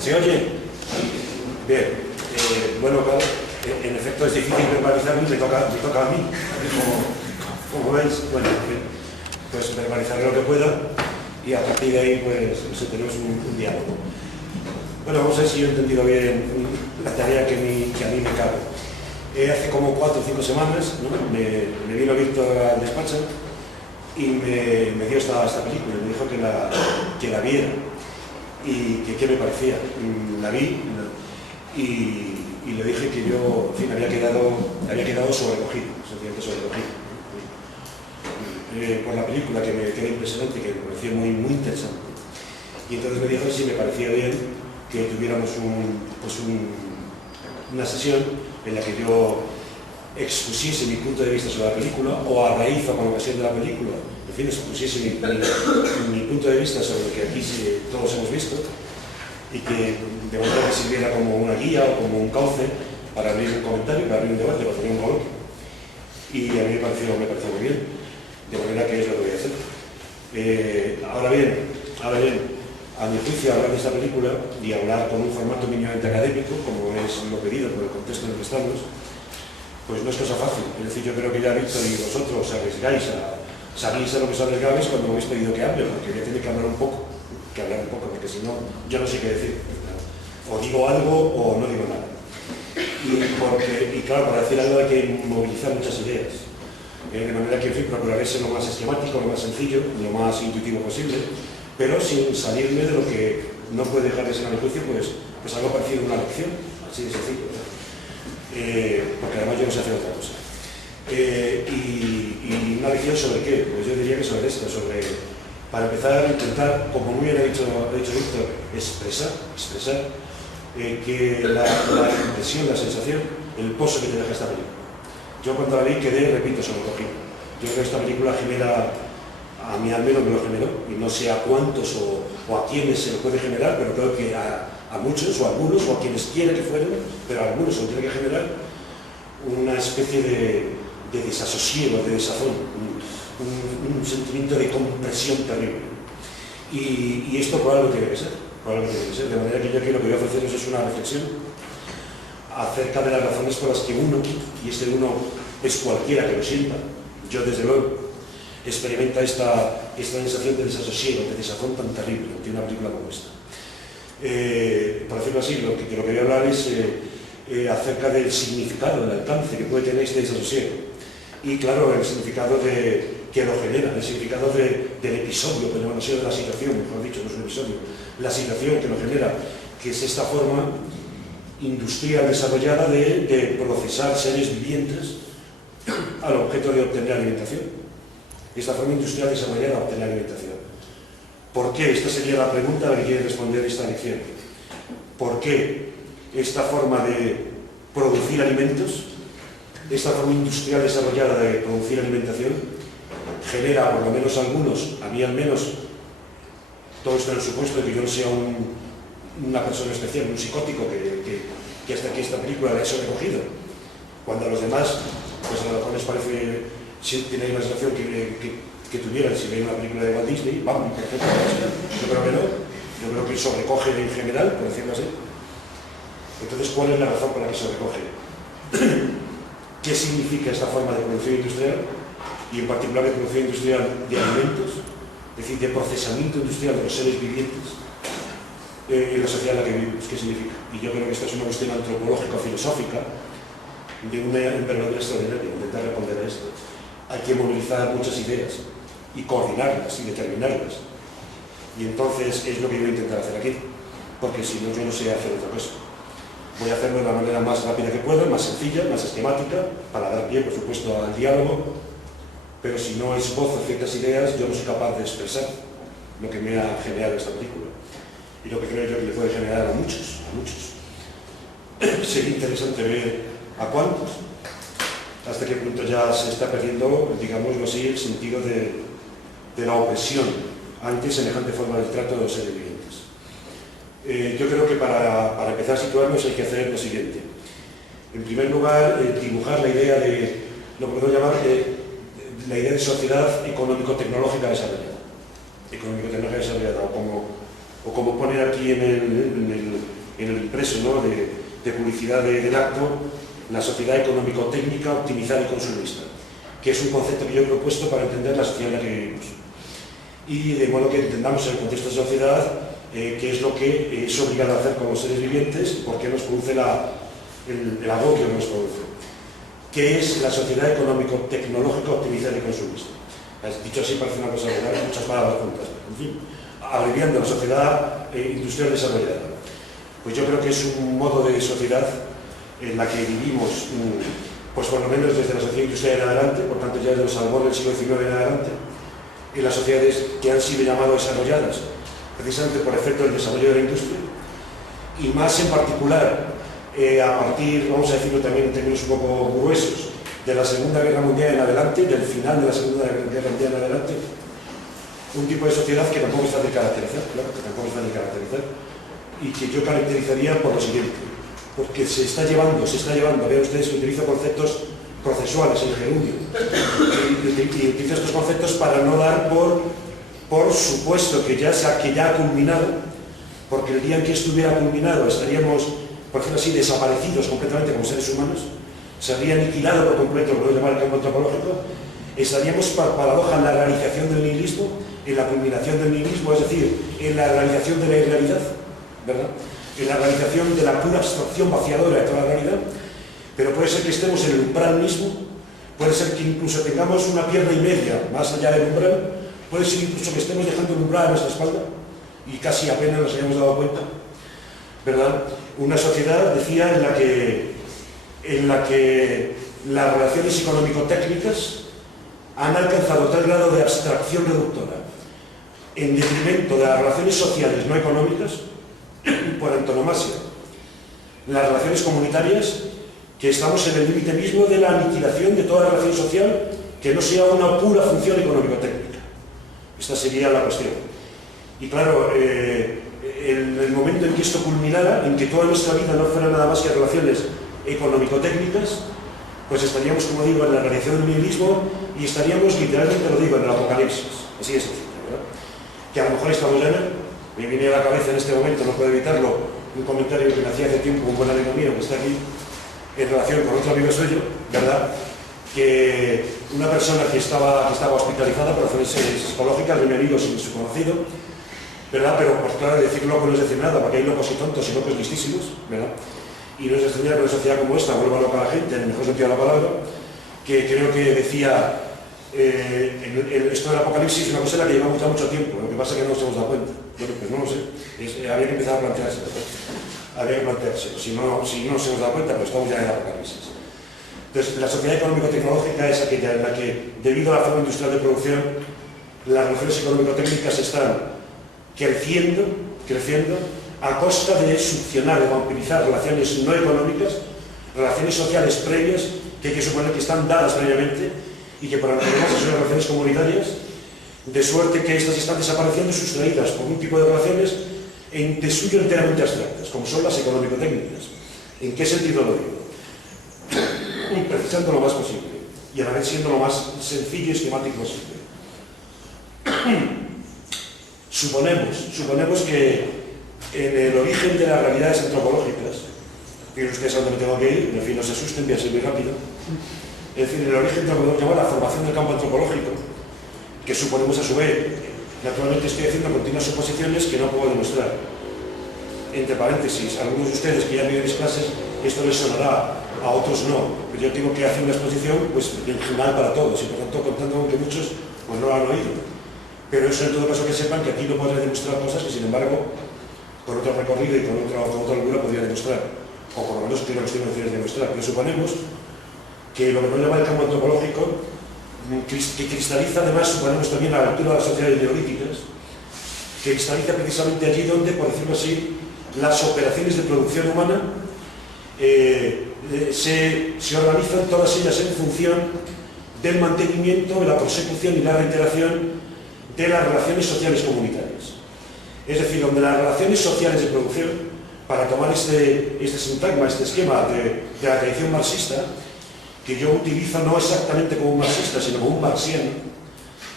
¿Se oye? Bien. Bueno, claro, en efecto es difícil verbalizarlo y me toca a mí. Como veis, bueno, pues verbalizaré lo que pueda y a partir de ahí pues tenemos un diálogo. Bueno, vamos a ver si yo he entendido bien la tarea que a mí me cabe. Hace como 4 o 5 semanas, ¿no? me vino Víctor al despacho y me dio esta película, me dijo que la viera y que qué me parecía. La vi y le dije que yo, en fin, había quedado sobrecogido, sencillamente sobrecogido por la película, que me quedó impresionante, que me pareció muy, muy interesante. Y entonces me dijo si me parecía bien que tuviéramos una sesión en la que yo expusiese mi punto de vista sobre la película, o a raíz o con ocasión de la película, en fin, expusiese mi punto de vista sobre lo que aquí todos hemos visto, y que de manera que sirviera como una guía o como un cauce para abrir un comentario, para abrir un debate, para tener un coloquio. Y a mí me pareció muy bien, de manera que es lo que voy a hacer. Ahora bien, a mi juicio, hablar de esta película y hablar con un formato mínimamente académico, como es lo pedido por el contexto en el que estamos, pues no es cosa fácil. Es decir, yo creo que ya Víctor y vosotros os arriesgáis a salirse a lo que os arriesgáis cuando me habéis pedido que hable, porque voy a tener que hablar un poco, porque si no, yo no sé qué decir. O digo algo o no digo nada. Y claro, para decir algo hay que movilizar muchas ideas. De manera que, en fin, procuraré ser lo más esquemático, lo más sencillo, lo más intuitivo posible, pero sin salirme de lo que no puede dejar de ser a mi juicio, pues algo parecido a una lección, así de sencillo. Porque además yo no sé hacer otra cosa. Y una lección sobre qué? Pues yo diría que sobre esto, para empezar, intentar, como muy bien ha dicho Víctor, expresar que la impresión, la sensación, el pozo que te deja esta película. Yo cuando la vi quedé, repito, sobrecogido. Yo creo que esta película genera, a mí al menos me lo generó, y no sé a cuántos o a quiénes se lo puede generar, pero creo que a muchos o a algunos o a quienes quiera que fueran, pero a algunos se lo tiene que generar una especie de desasosiego, de desazón, un sentimiento de compresión terrible. Y esto por algo tiene que ser, de manera que yo aquí lo que voy a ofreceros es una reflexión acerca de las razones por las que uno, y este uno es cualquiera que lo sienta, yo desde luego, experimenta esta sensación de desasosiego, de desazón tan terrible ante una película como esta. Por decirlo así, lo que voy a hablar es acerca del significado, del alcance que puede tener este desasosiego. Y claro, el significado que lo genera, el significado del episodio, pero no sé, de la situación, mejor dicho, no es un episodio, la situación que lo genera, que es esta forma industrial desarrollada de procesar seres vivientes al objeto de obtener alimentación. Esta forma industrial desarrollada de obtener alimentación. ¿Por qué? Esta sería la pregunta a la que quiere responder esta lección. ¿Por qué esta forma de producir alimentos, esta forma industrial desarrollada de producir alimentación, genera, por lo menos algunos, a mí al menos, todo esto en el supuesto de que yo no sea una persona especial, un psicótico que hasta aquí esta película la he sobrecogido, cuando a los demás, pues a lo mejor les parece, si tienen la sensación que tuvieran si ven una película de Walt Disney, vamos, perfecto, yo creo que no, yo creo que sobrecoge en general, por decirlo así. Entonces, ¿cuál es la razón por la que sobrecoge? ¿Qué significa esta forma de producción industrial? Y en particular de producción industrial de alimentos, es decir, de procesamiento industrial de los seres vivientes en la sociedad en la que vivimos. ¿Qué significa? Y yo creo que esta es una cuestión antropológica-filosófica de una envergadura extraordinaria, intentar responder a esto. Hay que movilizar muchas ideas y coordinarlas y determinarlas. Y entonces es lo que yo voy a intentar hacer aquí, porque si no, yo no sé hacer otra cosa. Voy a hacerlo de la manera más rápida que pueda, más sencilla, más esquemática, para dar pie, por supuesto, al diálogo, pero si no esbozo ciertas ideas, yo no soy capaz de expresar lo que me ha generado esta película. Y lo que creo yo que le puede generar a muchos. Sería interesante ver a cuántos, hasta qué punto ya se está perdiendo, digámoslo así, el sentido de la opresión ante semejante forma de trato de los seres vivientes. Yo creo que para empezar a situarnos hay que hacer lo siguiente. En primer lugar, dibujar la idea de, lo que podemos llamar la idea de sociedad económico-tecnológica desarrollada. O como poner aquí en en el impreso, ¿no?, de publicidad del acto, la sociedad económico-técnica, optimizada y consumista, que es un concepto que yo he propuesto para entender la sociedad en la que vivimos. Y de modo que entendamos en el contexto de sociedad qué es lo que es obligado a hacer con los seres vivientes, por qué nos produce el agobio que nos produce. ¿Qué es la sociedad económico-tecnológica optimizada y consumista? Dicho así parece una cosa rara, muchas palabras juntas, en fin, abreviando la sociedad industrial desarrollada. Pues yo creo que es un modo de sociedad en la que vivimos, pues por lo menos desde la sociedad industrial en adelante, por tanto ya desde los albores del siglo XIX en adelante, en las sociedades que han sido llamadas desarrolladas, precisamente por efecto del desarrollo de la industria, y más en particular, a partir, vamos a decirlo también en términos un poco gruesos, de la Segunda Guerra Mundial en adelante, del final de la Segunda Guerra Mundial en adelante, un tipo de sociedad que tampoco está de caracterizar, claro, que tampoco está de caracterizar, y que yo caracterizaría por lo siguiente, porque se está llevando, vean ustedes que utilizo conceptos procesuales, el gerundio, y utilizo estos conceptos para no dar por supuesto que ya ha culminado, porque el día en que estuviera culminado estaríamos, por ejemplo así, desaparecidos completamente como seres humanos, se habría aniquilado por completo lo que llamar el campo antropológico, estaríamos paradoja en la realización del nihilismo, en la culminación del nihilismo, es decir, en la realización de la irrealidad, ¿verdad?, en la realización de la pura abstracción vaciadora de toda la realidad, pero puede ser que estemos en el umbral mismo, puede ser que incluso tengamos una pierna y media más allá del umbral, puede ser incluso que estemos dejando el umbral a nuestra espalda y casi apenas nos hayamos dado cuenta, ¿verdad? Una sociedad, decía, en la que las relaciones económico-técnicas han alcanzado tal grado de abstracción reductora en detrimento de las relaciones sociales no económicas, por antonomasia, las relaciones comunitarias, que estamos en el límite mismo de la aniquilación de toda relación social que no sea una pura función económico-técnica. Esta sería la cuestión. Y claro, en el momento en que esto culminara, en que toda nuestra vida no fuera nada más que relaciones económico-técnicas, pues estaríamos, como digo, en la realización del nihilismo y estaríamos, literalmente lo digo, en el apocalipsis. Así es sencillo, ¿verdad? Que a lo mejor esta mañana me viene a la cabeza en este momento, no puedo evitarlo, un comentario que me hacía hace tiempo un buen amigo mío que está aquí, en relación con otro amigo suyo, ¿verdad?, que una persona que estaba hospitalizada por razones psicológicas, de mi amigo sin su conocido, ¿verdad?, pero pues claro, decir loco no es decir nada, porque hay locos y tontos y locos listísimos, ¿verdad?, y no es extrañar que una sociedad como esta vuelva loca a la gente, en el mejor sentido de la palabra, que creo que decía, esto del apocalipsis es una cosa en la que llevamos ya mucho tiempo, lo que pasa es que no nos hemos dado cuenta. Bueno, pues no lo sé, habría que empezar a plantearse, si no nos hemos dado cuenta, pues estamos ya en el apocalipsis. Entonces, la sociedad económico-tecnológica es aquella en la que, debido a la forma industrial de producción, las relaciones económico-técnicas están creciendo a costa de succionar o vampirizar relaciones no económicas, relaciones sociales previas, que hay que suponer que están dadas previamente y que por antonomasia son relaciones comunitarias, de suerte que estas están desapareciendo sustraídas por un tipo de relaciones de suyo enteramente abstractas, como son las económico-técnicas. ¿En qué sentido lo digo? Precisando lo más posible y a la vez siendo lo más sencillo y esquemático posible. Suponemos que en el origen de las realidades antropológicas, fíjense ustedes a dónde me tengo que ir, en fin, no se asusten, voy a ser muy rápido, es decir, en el origen de lo que podemos llamar la formación del campo antropológico, que suponemos a su vez, naturalmente estoy haciendo continuas suposiciones que no puedo demostrar. Entre paréntesis, a algunos de ustedes que ya han visto mis clases, esto les sonará, a otros no, pero yo tengo que hacer una exposición pues, en general para todos, y por tanto contando con que muchos pues, no lo han oído. Pero eso en todo caso que sepan que aquí no podré demostrar cosas que sin embargo, con otro recorrido y con otra locura podría demostrar, o por lo menos creo que estoy en de demostrar, pero suponemos que lo que nos llama el campo antropológico, que cristaliza además, suponemos también a la altura de las sociedades neolíticas, que cristaliza precisamente allí donde, por decirlo así, las operaciones de producción humana se organizan todas ellas en función del mantenimiento, de la persecución y la reiteración de las relaciones sociales comunitarias. Es decir, donde las relaciones sociales de producción, para tomar este sintagma, este esquema de la tradición marxista, que yo utilizo no exactamente como un marxista, sino como un marxiano,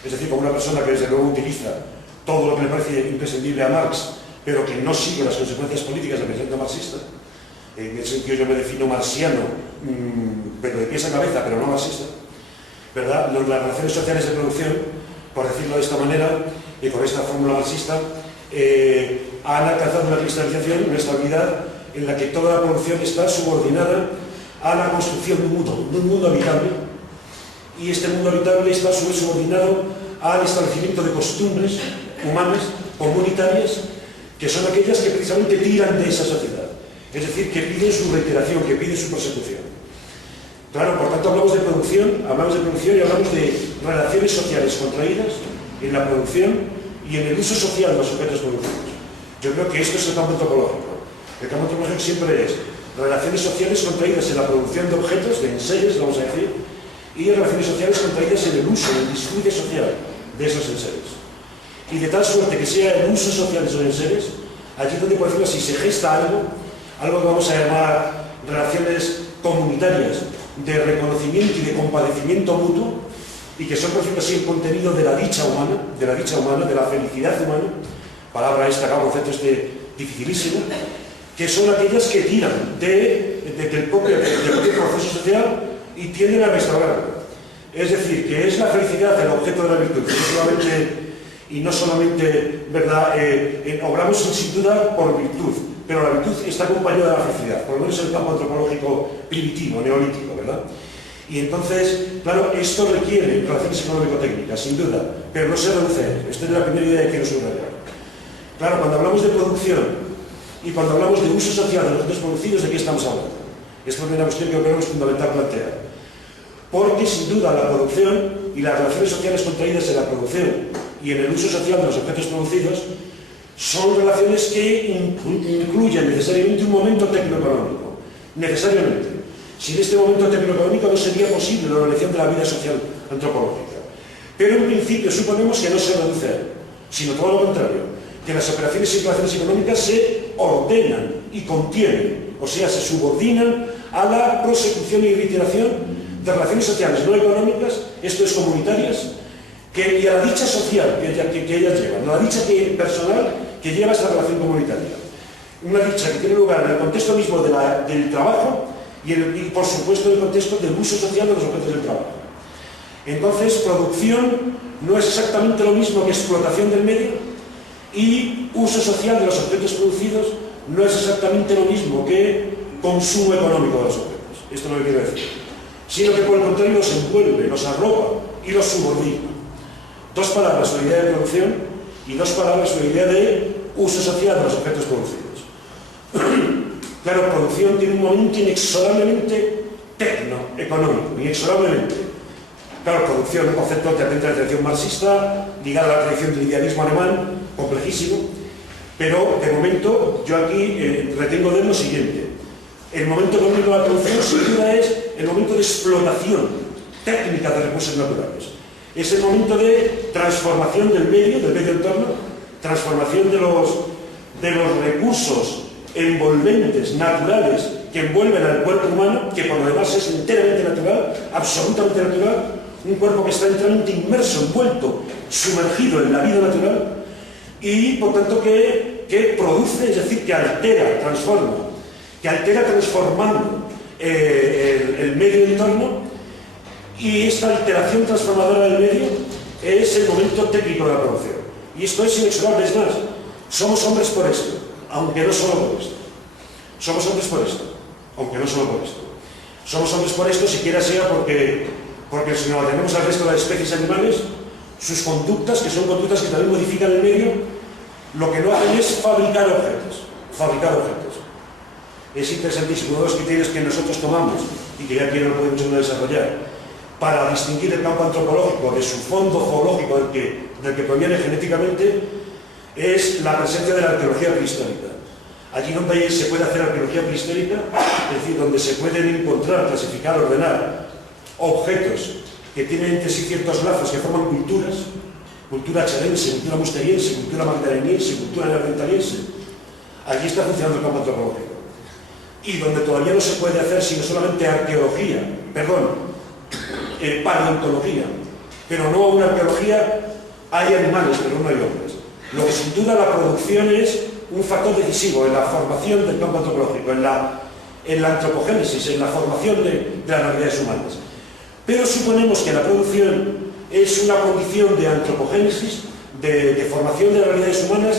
es decir, como una persona que desde luego utiliza todo lo que le parece imprescindible a Marx, pero que no sigue las consecuencias políticas del pensamiento marxista, ese sentido yo me defino marxiano, pero de pies a cabeza, pero no marxista, ¿verdad? Las relaciones sociales de producción, por decirlo de esta manera, y con esta fórmula marxista, han alcanzado una cristalización, una estabilidad en la que toda la producción está subordinada a la construcción de un mundo habitable, y este mundo habitable está a su vez subordinado al establecimiento de costumbres humanas, comunitarias, que son aquellas que precisamente tiran de esa sociedad, es decir, que piden su reiteración, que piden su persecución. Claro, por tanto hablamos de producción y hablamos de relaciones sociales contraídas en la producción y en el uso social de los objetos producidos. Yo creo que esto es el campo antropológico. El campo antropológico siempre es relaciones sociales contraídas en la producción de objetos, de enseres, vamos a decir, y relaciones sociales contraídas en el uso, en el disfrute social de esos enseres. Y de tal suerte que sea el uso social de esos enseres, allí donde, por decirlo así, se gesta algo que vamos a llamar relaciones comunitarias de reconocimiento y de compadecimiento mutuo, y que son, por decirlo así, el contenido de la dicha humana, de la felicidad humana, palabra esta, concepto dificilísimo, que son aquellas que tiran del propio proceso social y tienden a restaurarlo. Es decir, que es la felicidad el objeto de la virtud, y no solamente, ¿verdad? Obramos sin duda por virtud, pero la virtud está acompañada de la felicidad, por lo menos en el campo antropológico primitivo, neolítico, ¿verdad? Y entonces, claro, esto requiere relaciones económico-técnicas, sin duda, pero no se reduce a ello. Esta es la primera idea que quiero subrayar. Claro, cuando hablamos de producción y cuando hablamos de uso social de los objetos producidos, ¿de qué estamos hablando? Esta es una cuestión que creo que es fundamental plantear. Porque, sin duda, la producción y las relaciones sociales contraídas en la producción y en el uso social de los objetos producidos son relaciones que incluyen necesariamente un momento tecnoeconómico. Necesariamente. Sin este momento tecnoeconómico no sería posible la organización de la vida social antropológica. Pero en principio suponemos que no se reduce a ello, sino todo lo contrario, que las operaciones y relaciones económicas se ordenan y contienen, o sea, se subordinan a la prosecución y reiteración de relaciones sociales no económicas, esto es comunitarias, y a la dicha social que ellas llevan, a la dicha personal que lleva esa relación comunitaria. Una dicha que tiene lugar en el contexto mismo del trabajo y por supuesto en el contexto del uso social de los objetos del trabajo. Entonces, producción no es exactamente lo mismo que explotación del medio, y uso social de los objetos producidos no es exactamente lo mismo que consumo económico de los objetos. Esto es lo que quiero decir. Sino que por el contrario los envuelve, los arropa y los subordina. Dos palabras sobre la idea de producción y dos palabras sobre la idea de uso social de los objetos producidos. Claro, producción tiene un momento inexorablemente tecnoeconómico, inexorablemente. Claro, producción, un concepto que atenta a la tradición marxista, ligado a la tradición del idealismo alemán, complejísimo, pero de momento yo aquí retengo de lo siguiente. El momento económico de la producción sin duda es el momento de explotación técnica de recursos naturales. Es el momento de transformación del medio entorno, transformación de los recursos envolventes, naturales, que envuelven al cuerpo humano, que por lo demás es enteramente natural, absolutamente natural, un cuerpo que está enteramente inmerso, envuelto, sumergido en la vida natural, y por tanto que produce, es decir, que altera, transformando el medio entorno, y esta alteración transformadora del medio es el momento técnico de la producción. Y esto es inexorable, es más, somos hombres por esto, aunque no solo por esto. Somos hombres por esto, aunque no solo por esto. Somos hombres por esto, siquiera sea porque si nos atenemos al resto de las especies animales, sus conductas, que son conductas que también modifican el medio, lo que no hacen es fabricar objetos. Es interesantísimo. Uno de los criterios que nosotros tomamos, y que ya aquí no lo podemos desarrollar, para distinguir el campo antropológico de su fondo zoológico del que proviene genéticamente, es la presencia de la arqueología prehistórica. Allí donde se puede hacer arqueología prehistórica, es decir, donde se pueden encontrar, clasificar, ordenar objetos que tienen entre sí ciertos lazos que forman culturas, cultura charense, cultura musteriense, cultura magdaleniense, cultura neandertaliense. Allí está funcionando el campo antropológico. Y donde todavía no se puede hacer sino solamente paleontología, pero no una arqueología, hay animales, pero no hay hombres. Lo que sin duda la producción es un factor decisivo en la formación del campo antropológico, en en la antropogénesis, en la formación de las realidades humanas. Pero suponemos que la producción es una condición de antropogénesis, de formación de las realidades humanas,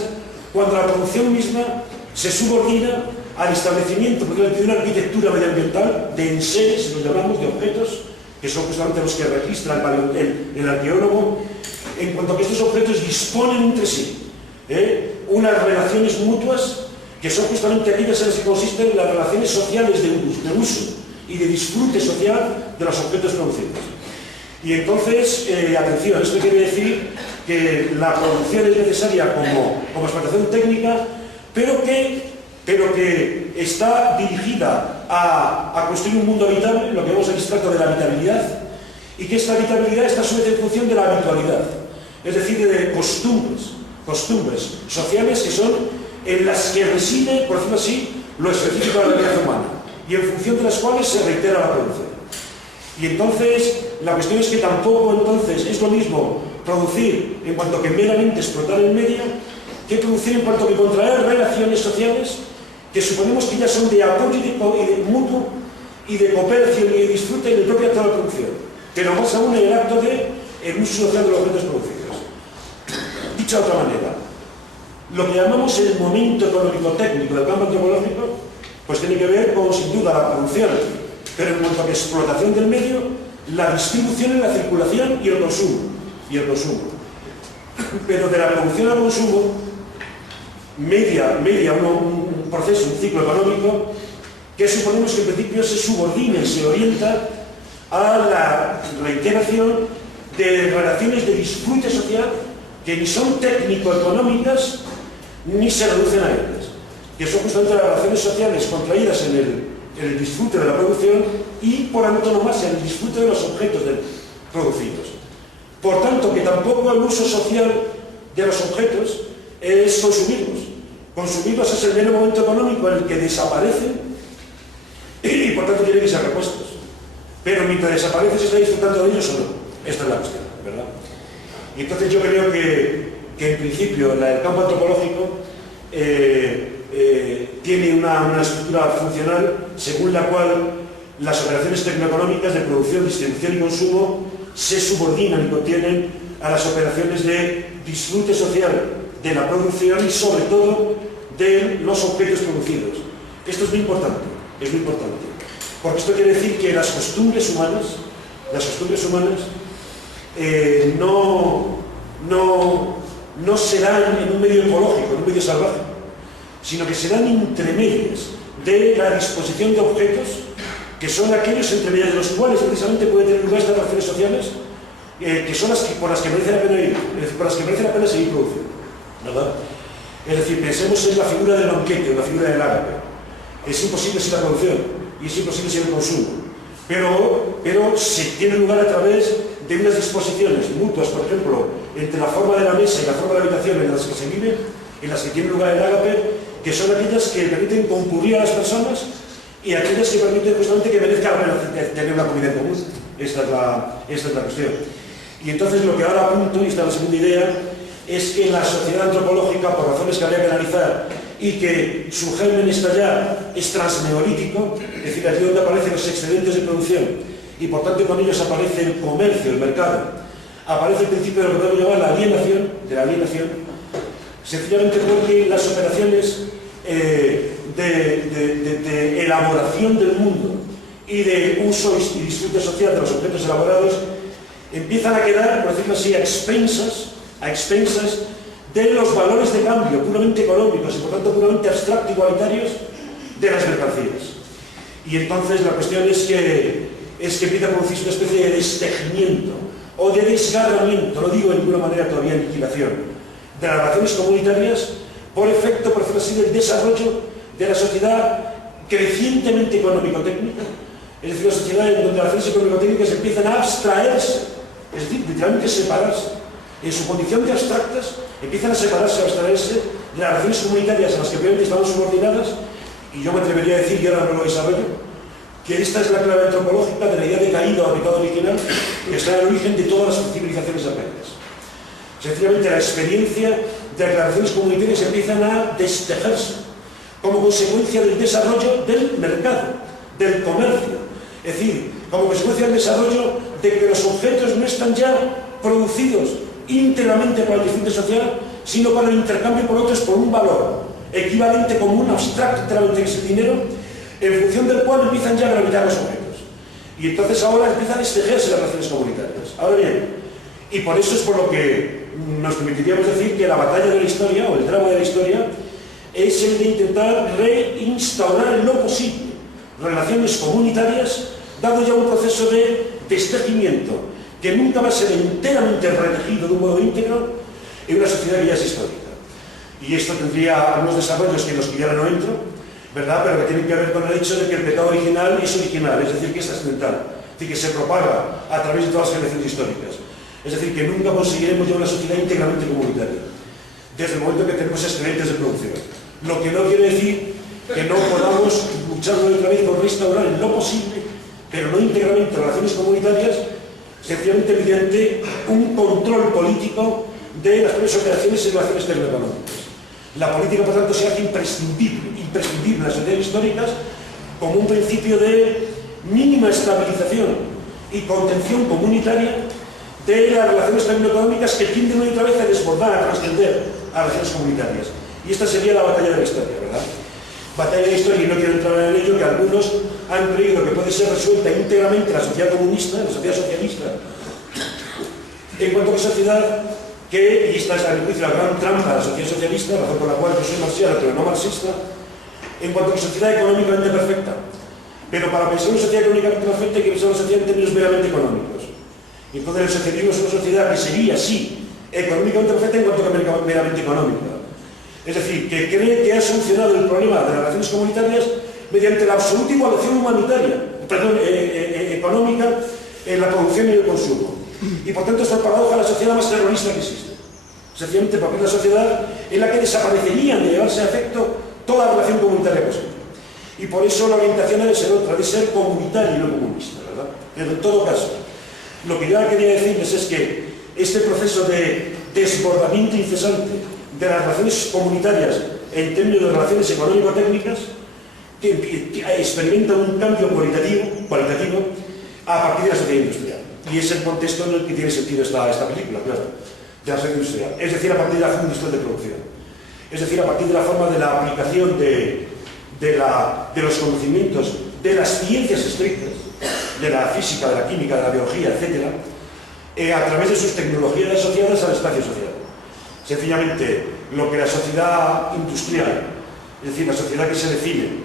cuando la producción misma se subordina al establecimiento de una arquitectura medioambiental de enseres, si los llamamos, de objetos, que son justamente los que registra el arqueólogo, en cuanto a que estos objetos disponen entre sí unas relaciones mutuas que son justamente aquellas en las que consisten las relaciones sociales de uso y de disfrute social de los objetos producidos. Y entonces, atención, esto quiere decir que la producción es necesaria como explotación técnica, pero que está dirigida a construir un mundo habitable, lo que vemos en el extracto de la habitabilidad, y que esta habitabilidad está a su vez en función de la habitualidad, es decir, de costumbres sociales que son en las que reside, por decirlo así, lo específico de la vida humana, y en función de las cuales se reitera la producción. Y entonces, la cuestión es que tampoco entonces es lo mismo producir en cuanto que meramente explotar el medio, que producir en cuanto que contraer relaciones sociales que suponemos que ya son de apoyo y de mutuo y de cooperación y de disfrute en el propio acto de la producción, pero más aún en el acto del uso social de los objetos producidos. Dicho de otra manera, lo que llamamos el momento económico-técnico del campo antropológico, pues tiene que ver con, sin duda, la producción, pero en cuanto a la explotación del medio, la distribución, la circulación y el consumo. Pero de la producción al consumo, media un proceso, un ciclo económico, que suponemos que en principio se subordina y se orienta a la reiteración de relaciones de disfrute social que ni son técnico-económicas ni se reducen a ellas, que son justamente las relaciones sociales contraídas en el disfrute de la producción y por antonomasia en el disfrute de los objetos producidos. Por tanto, que tampoco el uso social de los objetos es consumirlos. Consumirlos es el mero momento económico en el que desaparecen y por tanto tienen que ser repuestos. Pero mientras desaparecen se está disfrutando de ellos o no. Esta es la cuestión, ¿verdad? Y entonces yo creo que en principio el campo antropológico tiene una estructura funcional según la cual las operaciones tecnoeconómicas de producción, distribución y consumo se subordinan y contienen a las operaciones de disfrute social de la producción y sobre todo de los objetos producidos. Esto es muy importante, porque esto quiere decir que las costumbres humanas no se dan en un medio ecológico, en un medio salvaje, sino que se dan intermedias de la disposición de objetos que son aquellos intermedios de los cuales precisamente pueden tener lugar estas relaciones sociales que son por las que merece la pena ir, por las que merece la pena seguir produciendo, ¿verdad? Es decir, pensemos en la figura del banquete, en la figura del ágape. Es imposible sin la producción y es imposible sin el consumo, pero se tiene lugar a través de unas disposiciones mutuas, por ejemplo, entre la forma de la mesa y la forma de la habitación en las que se vive, en las que tiene lugar el ágape, que son aquellas que permiten concurrir a las personas y aquellas que permiten justamente que merezca la pena tener una comida en común. Esta es la cuestión. Y entonces lo que ahora apunto, y esta es la segunda idea, es que la sociedad antropológica, por razones que habría que analizar, y que su germen está ya, es transneolítico, es decir, allí donde aparecen los excedentes de producción, y por tanto con ellos aparece el comercio, el mercado, aparece el principio de lo que podemos llamar la alienación, sencillamente porque las operaciones de elaboración del mundo y de uso y disfrute social de los objetos elaborados empiezan a quedar, por decirlo así, a expensas de los valores de cambio puramente económicos y por tanto puramente abstractos y igualitarios de las mercancías. Y entonces la cuestión es que empieza a producirse una especie de destejimiento o de desgarramiento, no digo de ninguna manera todavía aniquilación, de las relaciones comunitarias por efecto, por decirlo así, del desarrollo de la sociedad crecientemente económico-técnica, es decir, una sociedad en donde las relaciones económico-técnicas empiezan a abstraerse, es decir, literalmente separarse. En su condición de abstractas, empiezan a separarse, a abstraerse de las relaciones comunitarias a las que previamente estaban subordinadas, y yo me atrevería a decir, y ahora no lo desarrollo, que esta es la clave antropológica de la idea de caída o pecado original que está en el origen de todas las civilizaciones arcaicas. Sencillamente la experiencia de las relaciones comunitarias empiezan a destejerse como consecuencia del desarrollo del mercado, del comercio. Es decir, como consecuencia del desarrollo de que los objetos no están ya producidos íntegramente para el disfrute social, sino para el intercambio por otros por un valor equivalente común, abstracto, enteramente, que es el dinero, en función del cual empiezan ya a gravitar los objetos. Y entonces ahora empiezan a destejerse las relaciones comunitarias. Ahora bien, y por eso es por lo que nos permitiríamos decir que la batalla de la historia, o el drama de la historia, es el de intentar reinstaurar en lo posible relaciones comunitarias, dado ya un proceso de destejimiento que nunca va a ser enteramente retejido de un modo íntegro en una sociedad que ya es histórica. Y esto tendría algunos desarrollos que en los que ya no entro, ¿verdad? Pero que tienen que ver con el hecho de que el pecado original, es decir, que es trascendental, es decir, que se propaga a través de todas las generaciones históricas. Es decir, que nunca conseguiremos ya una sociedad íntegramente comunitaria, desde el momento que tenemos excedentes de producción. Lo que no quiere decir que no podamos luchar otra vez por restaurar en lo posible, pero no íntegramente, relaciones comunitarias, sencillamente mediante un control político de las propias operaciones y relaciones tecnoeconómicas. La política, por tanto, se hace imprescindible en las sociedades históricas como un principio de mínima estabilización y contención comunitaria de las relaciones tecnoeconómicas que tienden una y otra vez a desbordar, a trascender a relaciones comunitarias. Y esta sería la batalla de la historia, ¿verdad? Batalla de la historia, y no quiero entrar en ello, que algunos han creído que puede ser resuelta íntegramente la sociedad comunista, la sociedad socialista, en cuanto a que sociedad que, y esta es a mi juicio la gran trampa de la sociedad socialista, razón por la cual yo soy marxiano pero no marxista, en cuanto a que sociedad económicamente perfecta. Pero para pensar en una sociedad económicamente perfecta hay que pensar en una sociedad en términos meramente económicos. Y entonces el socialismo es una sociedad que sería, sí, económicamente perfecta en cuanto a meramente económica. Es decir, que cree que ha solucionado el problema de las relaciones comunitarias mediante la absoluta igualación económica en la producción y el consumo. Y por tanto, esta paradoja es la sociedad más terrorista que existe. Sencillamente porque es la sociedad en la que desaparecerían de llevarse a efecto toda relación comunitaria posible. Y por eso la orientación debe ser otra, de ser comunitaria y no comunista, ¿verdad? Pero en todo caso, lo que yo ahora quería decirles es que este proceso de desbordamiento incesante de las relaciones comunitarias en términos de relaciones económico-técnicas experimenta un cambio cualitativo a partir de la sociedad industrial. Y es el contexto en el que tiene sentido esta película, claro, de la sociedad industrial. Es decir, a partir de la forma industrial de producción. Es decir, a partir de la forma de la aplicación de los conocimientos de las ciencias estrictas, de la física, de la química, de la biología, etc., a través de sus tecnologías asociadas al espacio social. Sencillamente, lo que la sociedad industrial, es decir, la sociedad que se define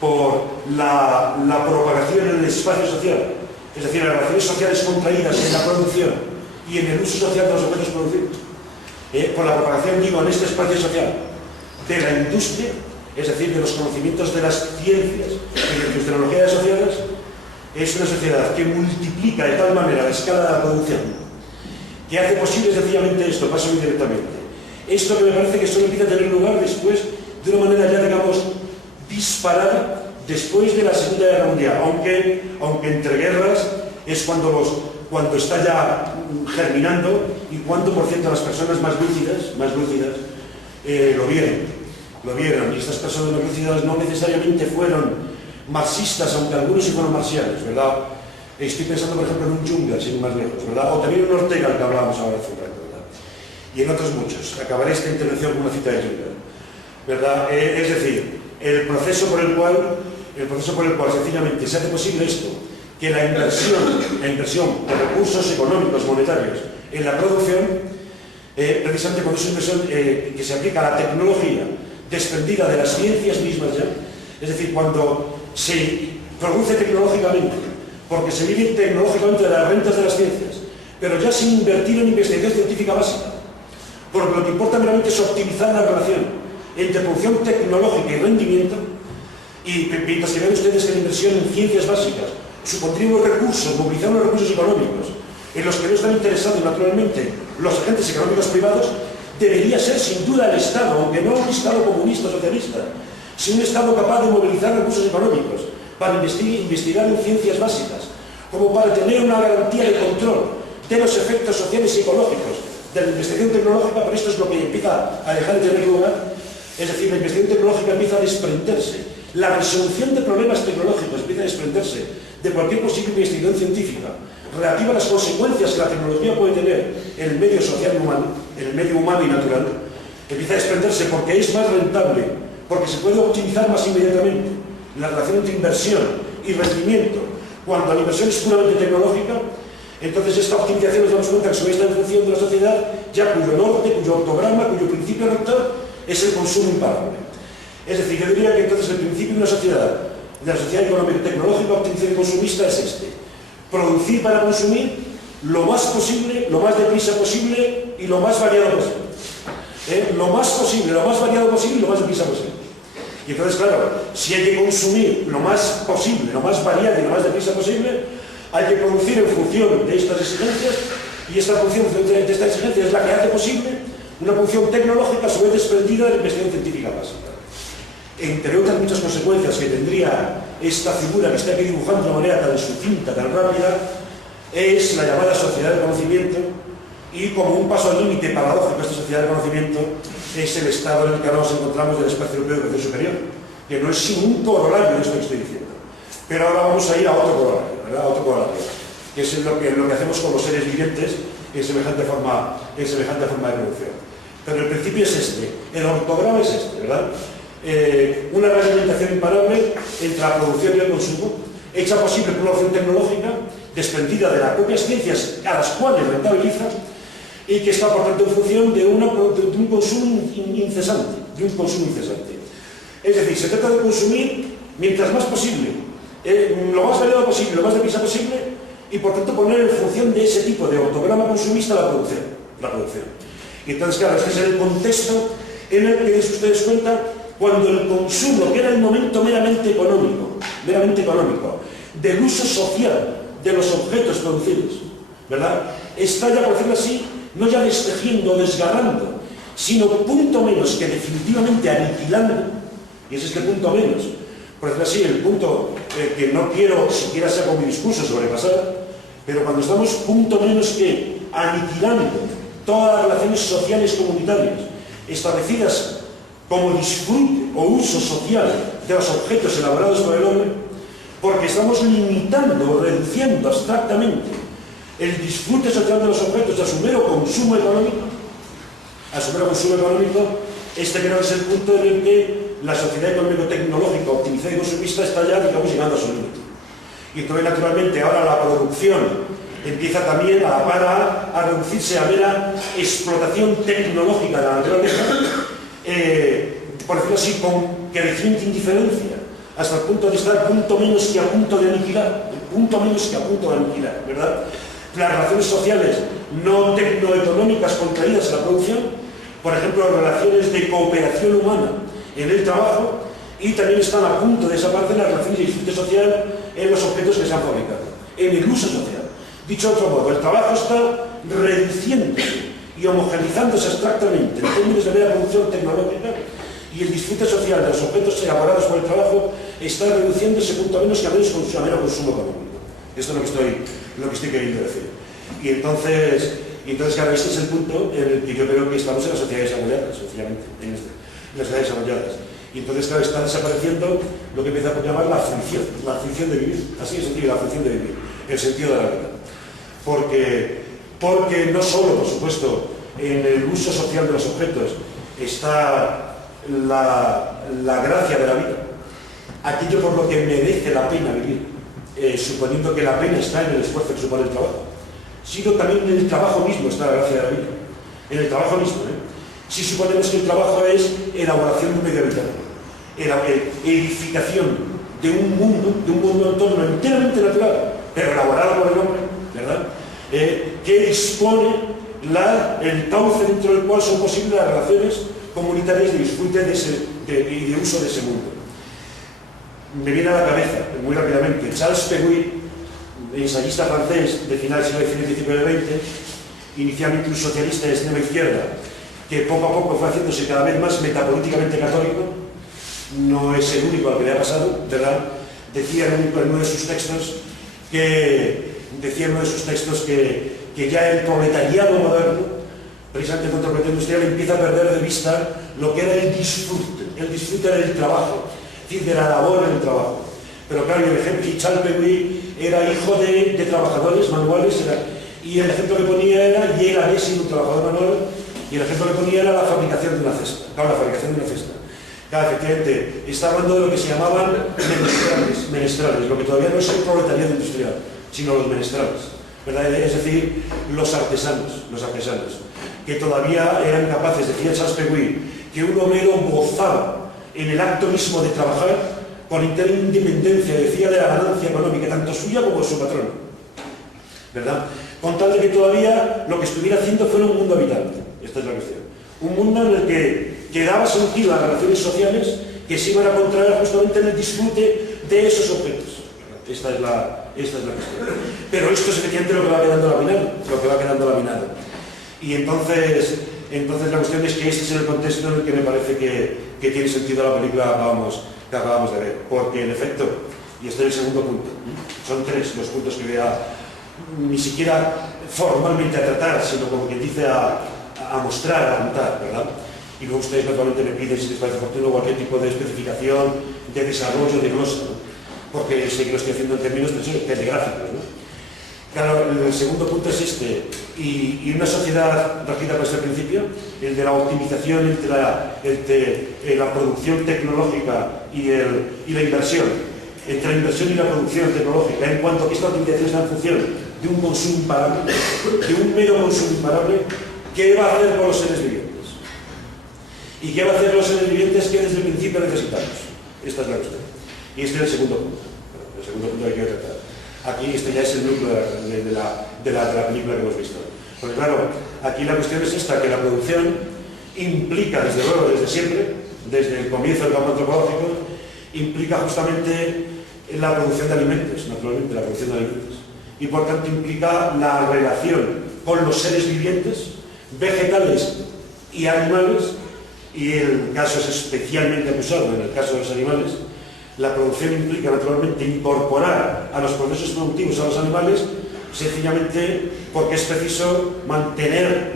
por la propagación en el espacio social, es decir, las relaciones sociales contraídas en la producción y en el uso social de los objetos producidos, por la propagación, digo, en este espacio social de la industria, es decir, de los conocimientos de las ciencias y de sus tecnologías asociadas, es una sociedad que multiplica de tal manera la escala de la producción, que hace posible sencillamente esto, paso muy directamente. Esto que me parece que solo empieza a tener lugar después, de una manera ya, digamos, disparada, después de la Segunda Guerra Mundial, aunque entre guerras es cuando está ya germinando y cuando, por cierto, las personas más lúcidas lo vieron. Y estas personas más lúcidas no necesariamente fueron marxistas, aunque algunos sí fueron marxianos, ¿verdad? Estoy pensando, por ejemplo, en un Juncker, sin ir más lejos, ¿verdad? O también en un Ortega, al que hablábamos ahora hace un rato, ¿verdad? Y en otros muchos. Acabaré esta intervención con una cita de Juncker, ¿verdad? Es decir, el proceso por el cual sencillamente se hace posible esto, que la inversión de recursos económicos, monetarios, en la producción, precisamente con esa inversión que se aplica a la tecnología, desprendida de las ciencias mismas ya, es decir, cuando se produce tecnológicamente, porque se vive tecnológicamente de las rentas de las ciencias, pero ya sin invertir en investigación científica básica, porque lo que importa meramente es optimizar la relación entre producción tecnológica y rendimiento, y mientras que ven ustedes que la inversión en ciencias básicas supondría unos recursos, movilizar unos recursos económicos, en los que no están interesados naturalmente los agentes económicos privados, debería ser sin duda el Estado, aunque no un Estado comunista o socialista, sino un Estado capaz de movilizar recursos económicos para investigar en ciencias básicas, como para tener una garantía de control de los efectos sociales y ecológicos de la investigación tecnológica, pero esto es lo que empieza a dejar de tener lugar, Es decir, la investigación tecnológica empieza a desprenderse, la resolución de problemas tecnológicos empieza a desprenderse de cualquier posible investigación científica relativa a las consecuencias que la tecnología puede tener en el medio social y humano, en el medio humano y natural, empieza a desprenderse porque es más rentable, porque se puede optimizar más inmediatamente la relación entre inversión y rendimiento. Cuando la inversión es puramente tecnológica, entonces esta optimización nos damos cuenta que se está en función de la sociedad, ya cuyo norte, cuyo ortograma, cuyo principio rector es el consumo imparable. Es decir, yo diría que entonces el principio de una sociedad, de la sociedad económico-tecnológica optimizada y consumista es este: producir para consumir lo más posible, lo más deprisa posible y lo más variado posible. Lo más posible, lo más variado posible y lo más deprisa posible. Y entonces, claro, si hay que consumir lo más posible, lo más variado y lo más deprisa posible, hay que producir en función de estas exigencias, y esta producción de esta exigencia es la que hace posible una producción tecnológica a su vez desprendida de la investigación científica básica. Entre otras muchas consecuencias que tendría esta figura que está aquí dibujando de una manera tan sucinta, tan rápida, es la llamada sociedad del conocimiento, y como un paso al límite paradójico de esta sociedad del conocimiento es el estado en el que ahora nos encontramos del espacio europeo de educación superior, que no es sino un corolario de esto que estoy diciendo. Pero ahora vamos a ir a otro corolario, ¿verdad? A otro corolario, que es lo que hacemos con los seres vivientes en semejante forma de producción. Pero el principio es este, el ortograma es este, ¿verdad? Una reglamentación imparable entre la producción y el consumo, hecha posible por una opción tecnológica, desprendida de las propias ciencias a las cuales rentabiliza, y que está, por tanto, en función de un consumo incesante, Es decir, se trata de consumir mientras más posible, lo más variado posible, lo más deprisa posible, y por tanto poner en función de ese tipo de ortograma consumista la producción. Y entonces, claro, este es el contexto en el que se ustedes cuenta cuando el consumo, que era el momento meramente económico, del uso social de los objetos producidos, ¿verdad?, está ya, por decirlo así, no ya destejiendo o desgarrando, sino punto menos que definitivamente aniquilando, y es este punto menos, por decirlo así, el punto que no quiero siquiera sea con mi discurso sobrepasar, pero cuando estamos punto menos que aniquilando todas las relaciones sociales comunitarias establecidas como disfrute o uso social de los objetos elaborados por el hombre, porque estamos limitando o reduciendo abstractamente el disfrute social de los objetos a su mero consumo económico, este creo que es el punto en el que la sociedad económico-tecnológica optimizada y consumista está ya, digamos, llegando a su límite. Y entonces, naturalmente, ahora la producción empieza también a reducirse a mera explotación tecnológica de la naturaleza, por decirlo así, con creciente indiferencia, hasta el punto de estar punto menos que a punto de aniquilar, ¿verdad? Las relaciones sociales no tecnoeconómicas contraídas en la producción, por ejemplo, relaciones de cooperación humana en el trabajo, y también están a punto de desaparecer las relaciones de disfrute social en los objetos que se han fabricado, en el uso social. Dicho de otro modo, el trabajo está reduciéndose y homogenizándose abstractamente en términos de mera producción tecnológica, y el disfrute social de los objetos elaborados por el trabajo está reduciéndose punto menos que a mero consumo económico. Esto es lo que estoy queriendo decir. Y entonces, claro, este es el punto en el que yo creo que estamos en las sociedades desarrolladas, sencillamente, en las sociedades desarrolladas. Y entonces, claro, está desapareciendo lo que empieza a llamar la fricción de vivir, así de sencillo, la fricción de vivir, el sentido de la vida. Porque no solo, por supuesto, en el uso social de los objetos está la gracia de la vida, aquello por lo que merece la pena vivir, suponiendo que la pena está en el esfuerzo que supone el trabajo, sino también en el trabajo mismo está la gracia de la vida, en el trabajo mismo, Si suponemos que el trabajo es elaboración de un medio habitable, edificación de un mundo entorno enteramente natural, pero elaborado por el hombre, ¿verdad?, que dispone el cauce dentro del cual son posibles las relaciones comunitarias de disfrute y de uso de ese mundo. Me viene a la cabeza, muy rápidamente, Charles Péguy, ensayista francés de finales del siglo XIX y principios del XX, inicialmente un socialista de extrema izquierda, que poco a poco fue haciéndose cada vez más metapolíticamente católico. No es el único al que le ha pasado, ¿verdad? Decía en uno de sus textos que ya el proletariado moderno, precisamente contra el proletariado industrial, empieza a perder de vista lo que era el disfrute del trabajo, es decir, de la labor en el trabajo. Pero claro, el ejemplo, Charles Peguy era hijo de trabajadores manuales, y el ejemplo que ponía era, y él había sido un trabajador manual, y el ejemplo que ponía era la fabricación de una cesta. Claro, la fabricación de una cesta. Claro, efectivamente, está hablando de lo que se llamaban menestrales, lo que todavía no es el proletariado industrial, sino los menestrales, ¿verdad? Es decir, los artesanos, que todavía eran capaces, decía Charles Peguy, que un obrero gozaba en el acto mismo de trabajar con entera independencia, decía, de la ganancia económica, tanto suya como de su patrón, ¿verdad? Con tal de que todavía lo que estuviera haciendo fuera un mundo habitable. Esta es la cuestión. Un mundo en el que daba sentido a las relaciones sociales que se iban a contraer justamente en el disfrute de esos objetos. Esta es la cuestión. Pero esto es efectivamente lo que va quedando laminado. Y entonces la cuestión es que este es el contexto en el que me parece que tiene sentido la película que acabamos de ver. Porque en efecto, y este es el segundo punto, son tres los puntos que voy a ni siquiera formalmente a tratar, sino como quien dice a mostrar, a contar, ¿verdad? Y luego ustedes naturalmente me piden, si les parece oportuno, cualquier tipo de especificación, de desarrollo, de glosa, ¿no? Porque sé que lo estoy haciendo en términos telegráficos, ¿no? Claro, el segundo punto es este, y una sociedad regida por este principio, el de la optimización entre la producción tecnológica y la inversión, entre la inversión y la producción tecnológica, en cuanto a que esta optimización está en función de un consumo imparable, de un mero consumo imparable, ¿qué va a hacer con los seres vivientes? ¿Y qué va a hacer los seres vivientes que desde el principio necesitamos? Esta es la cuestión. Y este es el segundo punto. El segundo punto que quiero tratar. Aquí este ya es el núcleo de la película que hemos visto. Porque claro, aquí la cuestión es esta, que la producción implica, desde luego, desde siempre, desde el comienzo del campo antropológico, implica justamente la producción de alimentos, naturalmente, la producción de alimentos. Y por tanto implica la relación con los seres vivientes, vegetales y animales, y el caso es especialmente acusado en el caso de los animales. La producción implica naturalmente incorporar a los procesos productivos a los animales, sencillamente porque es preciso mantener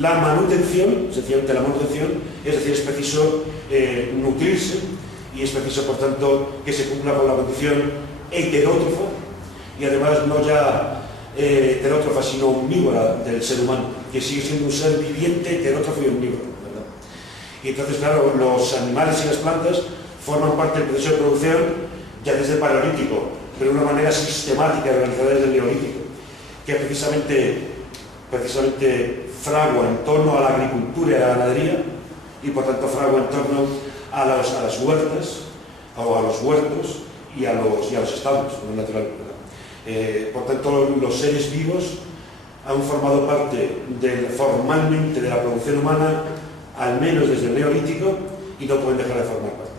la manutención, sencillamente la manutención, es decir, es preciso nutrirse, y es preciso, por tanto, que se cumpla con la condición heterótrofa, y además no ya heterótrofa, sino omnívora del ser humano, que sigue siendo un ser viviente, heterótrofo y omnívoro, ¿verdad? Y entonces, claro, los animales y las plantas forman parte del proceso de producción ya desde el Paleolítico, pero de una manera sistemática y organizada desde el Neolítico, que precisamente fragua en torno a la agricultura y a la ganadería, y por tanto fragua en torno a las huertas, o a los huertos y a los establos, en natural, ¿verdad? Por tanto, los seres vivos han formado parte formalmente de la producción humana, al menos desde el Neolítico, y no pueden dejar de formar parte.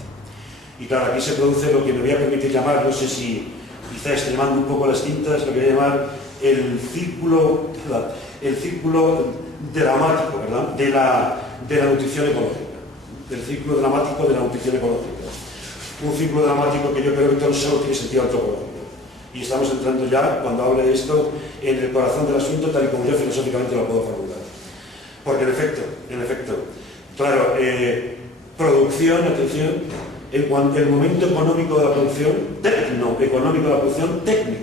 Y claro, aquí se produce lo que me voy a permitir llamar, no sé si quizá extremando un poco las tintas, lo que voy a llamar el círculo dramático, ¿verdad? de la nutrición ecológica, del círculo dramático de la nutrición ecológica. Un círculo dramático que yo creo que solo tiene sentido antropológico. Y estamos entrando ya, cuando hable de esto, en el corazón del asunto, tal y como yo filosóficamente lo puedo formular. Porque en efecto, claro, producción, atención, el momento económico de la producción, técnico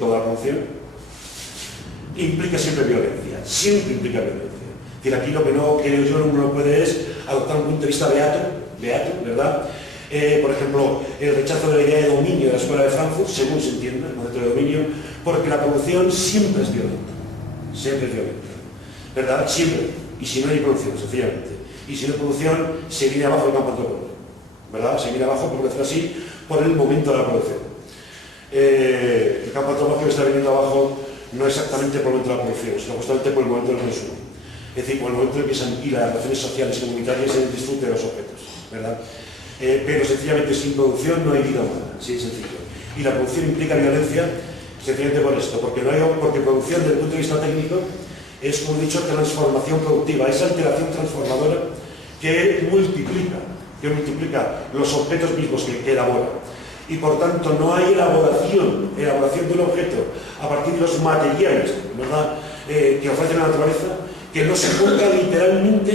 de la producción, implica siempre violencia, siempre implica violencia. Es decir, aquí lo que no creo yo, uno no puede es adoptar un punto de vista beato, ¿verdad? Por ejemplo, el rechazo de la idea de dominio de la Escuela de Frankfurt, según se entienda, el concepto de dominio, porque la producción siempre es violenta, ¿verdad? Siempre. Y si no hay producción, sencillamente. Y si no hay producción, se viene abajo el campo antropológico, ¿verdad? Se viene abajo, por decirlo así, por el momento de la producción. El campo antropológico está viniendo abajo no exactamente por el momento de la producción, sino justamente por el momento del consumo. Es decir, por el momento en que se aniquila las relaciones sociales y comunitarias en el disfrute de los objetos, ¿verdad? Pero sencillamente sin producción no hay vida humana, así de sencillo. Y la producción implica violencia sencillamente por esto, porque producción desde el punto de vista técnico es, como he dicho, transformación productiva, es alteración transformadora que multiplica los objetos mismos que elabora. Y por tanto no hay elaboración de un objeto a partir de los materiales, ¿verdad? Que ofrece la naturaleza, que no se ponga literalmente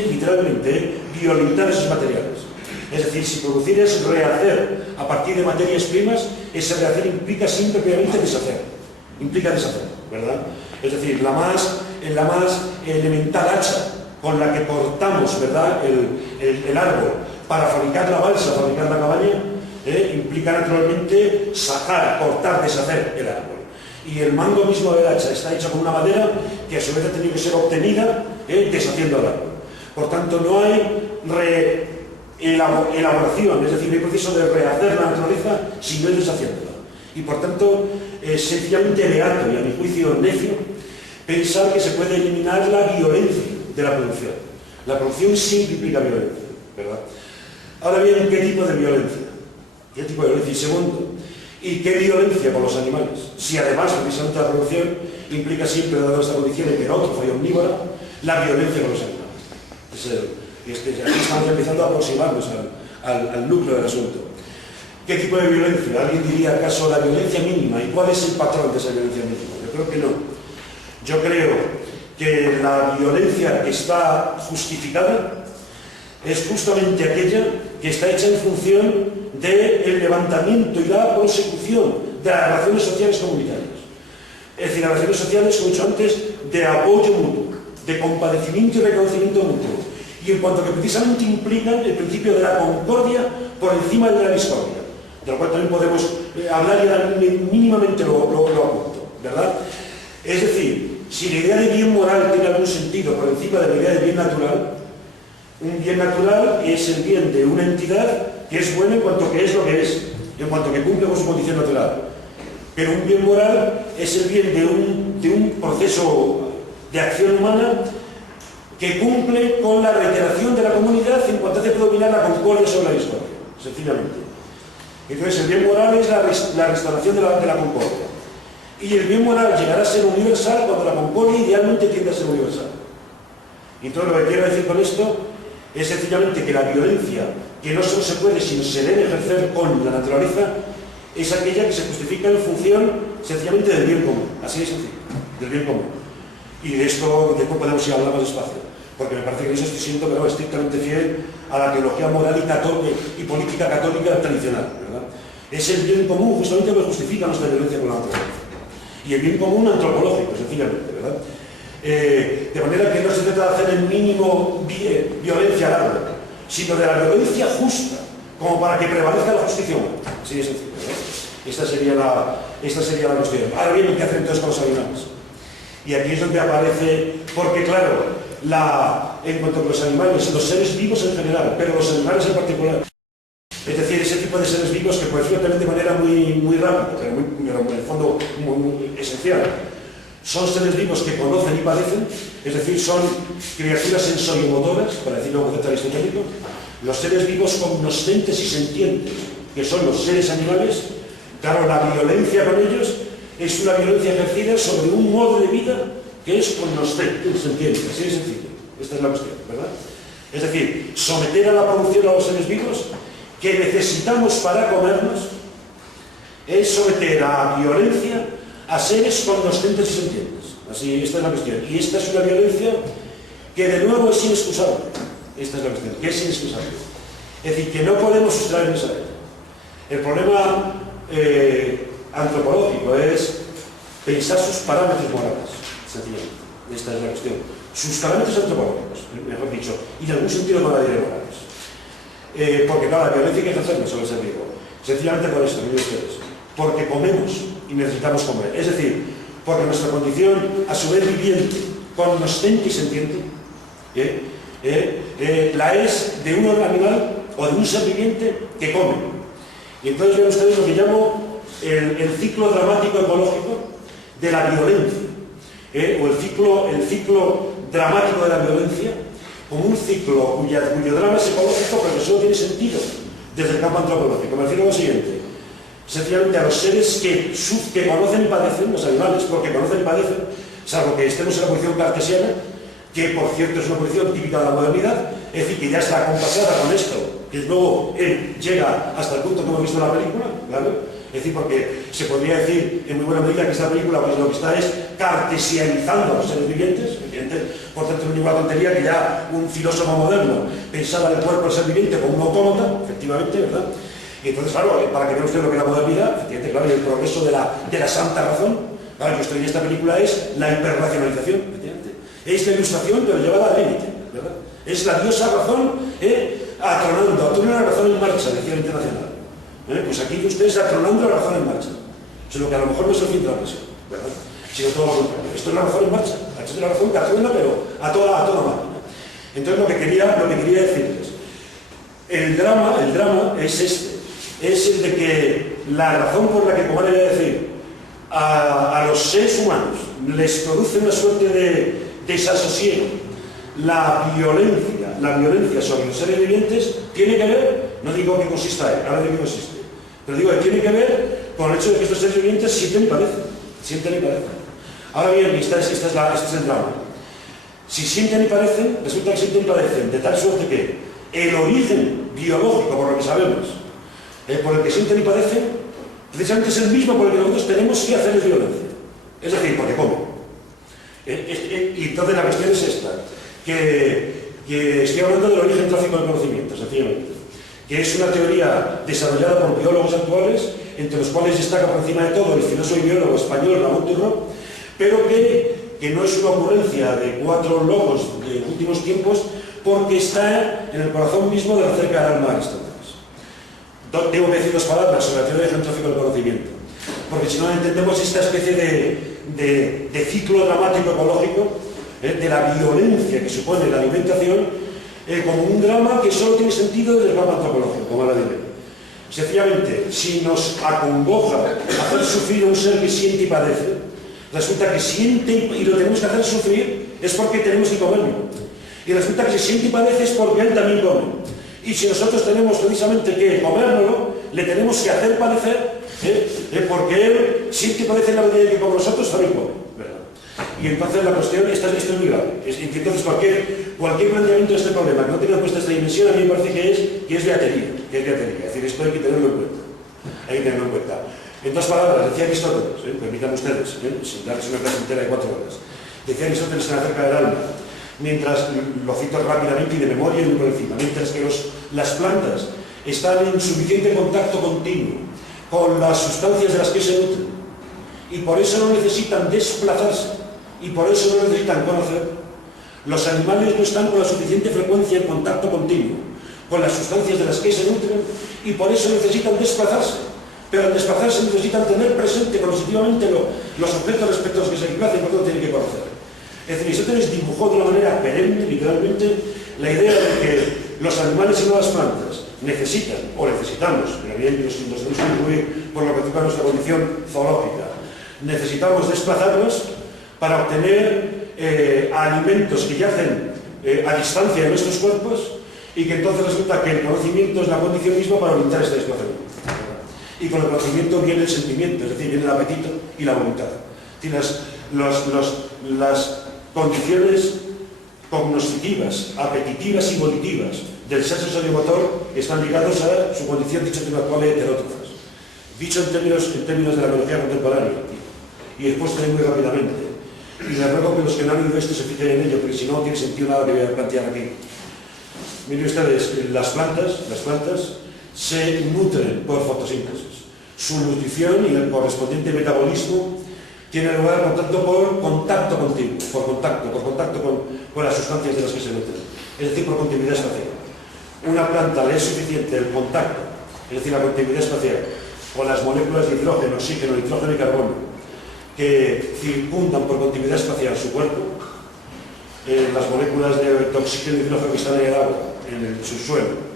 violentar esos materiales. Es decir, si producir es rehacer a partir de materias primas, ese rehacer implica siempre previamente deshacer. Implica deshacer, ¿verdad? Es decir, la más elemental hacha con la que cortamos, ¿verdad?, el árbol para fabricar la balsa, fabricar la cabaña, implica naturalmente sacar, cortar, deshacer el árbol. Y el mango mismo del hacha está hecho con una madera que a su vez ha tenido que ser obtenida deshaciendo el árbol. Por tanto, no hay elaboración, es decir, no hay proceso de rehacer la naturaleza si no es deshaciéndola. Y por tanto, es sencillamente beato y a mi juicio necio pensar que se puede eliminar la violencia de la producción. La producción siempre implica violencia, ¿verdad? Ahora bien, ¿qué tipo de violencia? ¿Qué tipo de violencia? Y segundo, ¿y qué violencia con los animales? Si además, precisamente la producción implica siempre, dado esta condición en que el otro fue omnívora, la violencia con los animales. Aquí estamos empezando a aproximarnos al núcleo del asunto. ¿Qué tipo de violencia? ¿Alguien diría acaso la violencia mínima? ¿Y cuál es el patrón de esa violencia mínima? Yo creo que no. Yo creo que la violencia que está justificada es justamente aquella que está hecha en función del levantamiento y la consecución de las relaciones sociales comunitarias. Es decir, las relaciones sociales, como he dicho antes, de apoyo mutuo, de compadecimiento y reconocimiento mutuo. Y en cuanto que precisamente implican el principio de la concordia por encima de la discordia, de lo cual también podemos hablar y ahora mínimamente lo apunto, ¿verdad? Es decir, si la idea de bien moral tiene algún sentido por encima de la idea de bien natural, un bien natural es el bien de una entidad que es buena en cuanto que es lo que es, en cuanto que cumple con su condición natural. Pero un bien moral es el bien de un proceso de acción humana que cumple con la reiteración de la comunidad en cuanto hace predominar la concordia sobre la discordia, sencillamente. Entonces el bien moral es la restauración de la concordia. Y el bien moral llegará a ser universal cuando la concordia idealmente tiende a ser universal. Y entonces lo que quiero decir con esto es sencillamente que la violencia, que no solo se puede, sino se debe ejercer con la naturaleza, es aquella que se justifica en función sencillamente del bien común. Así de sencillo, del bien común. Y de esto después podemos ir a hablar más despacio, porque me parece que eso estoy siendo pero estrictamente fiel a la teología moral y política católica tradicional, ¿verdad? Es el bien común justamente lo que justifica nuestra violencia con la naturaleza. Y el bien común antropológico, sencillamente, ¿verdad? De manera que no se trata de hacer el mínimo violencia al árbol, sino de la violencia justa, como para que prevalezca la justicia humana. Así de sencillo, ¿verdad? Esta sería la cuestión. Ahora bien, ¿qué hacer entonces con los animales? Y aquí es donde aparece, porque claro, en cuanto a los animales, los seres vivos en general, pero los animales en particular, es decir, ese tipo de seres vivos que puede ser también de manera muy rápida, pero en el fondo muy esencial, son seres vivos que conocen y padecen, es decir, son criaturas sensoriomotoras, para decirlo en un concepto aristotélico, los seres vivos cognoscentes y sentientes, que son los seres animales. Claro, la violencia con ellos es una violencia ejercida sobre un modo de vida que es cognoscente, sentiente, así de sencillo. Esta es la cuestión, ¿verdad? Es decir, someter a la producción a los seres vivos que necesitamos para comernos es someter a violencia a seres cognoscentes y sentientes. Así, esta es la cuestión. Y esta es una violencia que de nuevo es inexcusable. Esta es la cuestión, que es inexcusable. Es decir, que no podemos sustraernos a ella. El problema antropológico es pensar sus parámetros morales, sencillamente. Esta es la cuestión. Sus parámetros antropológicos, mejor dicho, y en algún sentido no la diré morales. Porque claro, la violencia hay que ejercerla sobre el ser vivo. Sencillamente por esto, miren ustedes. Porque comemos y necesitamos comer. Es decir, porque nuestra condición, a su vez viviente, cognoscente y sentiente, la es de un animal o de un ser viviente que come. Y entonces ven ustedes lo que llamo el ciclo dramático ecológico de la violencia, o el ciclo dramático de la violencia, como un ciclo cuyo drama es ecológico, pero que solo tiene sentido desde el campo antropológico. Me refiero a lo siguiente: sencillamente a los seres que conocen y padecen, los animales, porque conocen y padecen, salvo que estemos en la posición cartesiana, que por cierto es una posición típica de la modernidad, es decir, que ya está compasada con esto que luego él llega hasta el punto que hemos visto en la película, ¿vale? Es decir, porque se podría decir en muy buena medida que esta película pues, lo que está es cartesianizando a los seres vivientes, por tanto, no es ninguna tontería que ya un filósofo moderno pensaba el cuerpo del ser viviente como un autómata, efectivamente, ¿verdad? Y entonces, claro, para que vean usted lo que es la modernidad, efectivamente, claro, y el progreso de la santa razón, claro, que usted en esta película es la hiperracionalización, efectivamente. Es la ilustración, pero llevada al límite, ¿verdad? Es la diosa razón atronando la razón en marcha, decía el Internacional. Pues aquí usted está atronando la razón en marcha. Solo que a lo mejor no es el fin de la presión, ¿verdad? Sino todo lo contrario. Esto es la razón en marcha. Esto es la razón que atrona, pero a toda máquina. Entonces lo que quería decirles, el drama es este. Es el de que la razón por la que, como le voy a decir, a los seres humanos les produce una suerte de desasosiego, la violencia sobre los seres vivientes tiene que ver, no digo que consista en, ahora digo que consiste, pero digo que tiene que ver con el hecho de que estos seres vivientes sienten y padecen. Ahora bien, este es el drama. Si sienten y padecen, resulta que sienten y padecen de tal suerte que el origen biológico, por lo que sabemos, por el que sienten y padecen, precisamente es el mismo por el que nosotros tenemos que hacerles violencia. Es decir, porque ¿cómo? Y entonces la cuestión es esta, que estoy hablando del origen tráfico del conocimiento, sencillamente, que es una teoría desarrollada por biólogos actuales, entre los cuales destaca por encima de todo el filósofo y biólogo español Ramón Turró, pero que no es una ocurrencia de 4 locos de últimos tiempos, porque está en el corazón mismo de la cerca del alma Aristóteles. Tengo que decir 2 palabras sobre la teoría del tráfico del conocimiento, porque si no entendemos esta especie de ciclo dramático ecológico, de la violencia que supone la alimentación, como un drama que solo tiene sentido desde el plano antropológico, como ahora diré. Sencillamente, si nos acongoja hacer sufrir a un ser que siente y padece, resulta que siente y lo tenemos que hacer sufrir es porque tenemos que comerlo. Y resulta que si siente y padece es porque él también come. Y si nosotros tenemos precisamente que comérnoslo, le tenemos que hacer padecer, porque él siente y padece en la medida que como nosotros también come, ¿verdad? Y entonces la cuestión, esto es muy grave. Entonces cualquier planteamiento de este problema que no tenga puesta esta dimensión, a mí me parece que es beatería. Es decir, esto hay que tenerlo en cuenta. En 2 palabras, decía Aristóteles, permitan ustedes, sin darles una clase entera de 4 horas, decía Aristóteles en acerca del alma, mientras, lo cito rápidamente y de memoria y muy por encima, mientras que las plantas están en suficiente contacto continuo con las sustancias de las que se nutren, y por eso no necesitan desplazarse, y por eso no necesitan conocer, los animales no están con la suficiente frecuencia en contacto continuo con las sustancias de las que se nutren, y por eso necesitan desplazarse. Pero al desplazarse necesitan tener presente conoscitivamente los objetos respecto a los que se desplazan y por lo tanto tienen que conocer. Es decir, Aristóteles dibujó de una manera perenne, literalmente, la idea de que los animales y no las plantas necesitan, o necesitamos, pero bien nos tenemos que incluir por lo que toca a nuestra condición zoológica, necesitamos desplazarnos para obtener alimentos que yacen a distancia de nuestros cuerpos, y que entonces resulta que el conocimiento es la condición misma para orientar este desplazamiento. Y con el conocimiento viene el sentimiento, es decir, viene el apetito y la voluntad. Es decir, las condiciones cognoscitivas, apetitivas y volitivas del ser sensoriomotor están ligados a su condición, dicho actual, de heterótrofas. Dicho en términos de la biología contemporánea, y expuesto muy rápidamente. Y les ruego que los que no han oído esto se fijen en ello, porque si no, no tiene sentido nada que voy a plantear aquí. Miren ustedes, las plantas se nutren por fotosíntesis. Su nutrición y el correspondiente metabolismo tiene lugar, por tanto, por contacto continuo, por contacto con las sustancias de las que se nutren, es decir, por continuidad espacial. Una planta le es suficiente el contacto, es decir, la continuidad espacial, con las moléculas de hidrógeno, oxígeno, nitrógeno y carbono, que circundan por continuidad espacial su cuerpo, las moléculas de oxígeno y hidrógeno que están en el agua, en el subsuelo,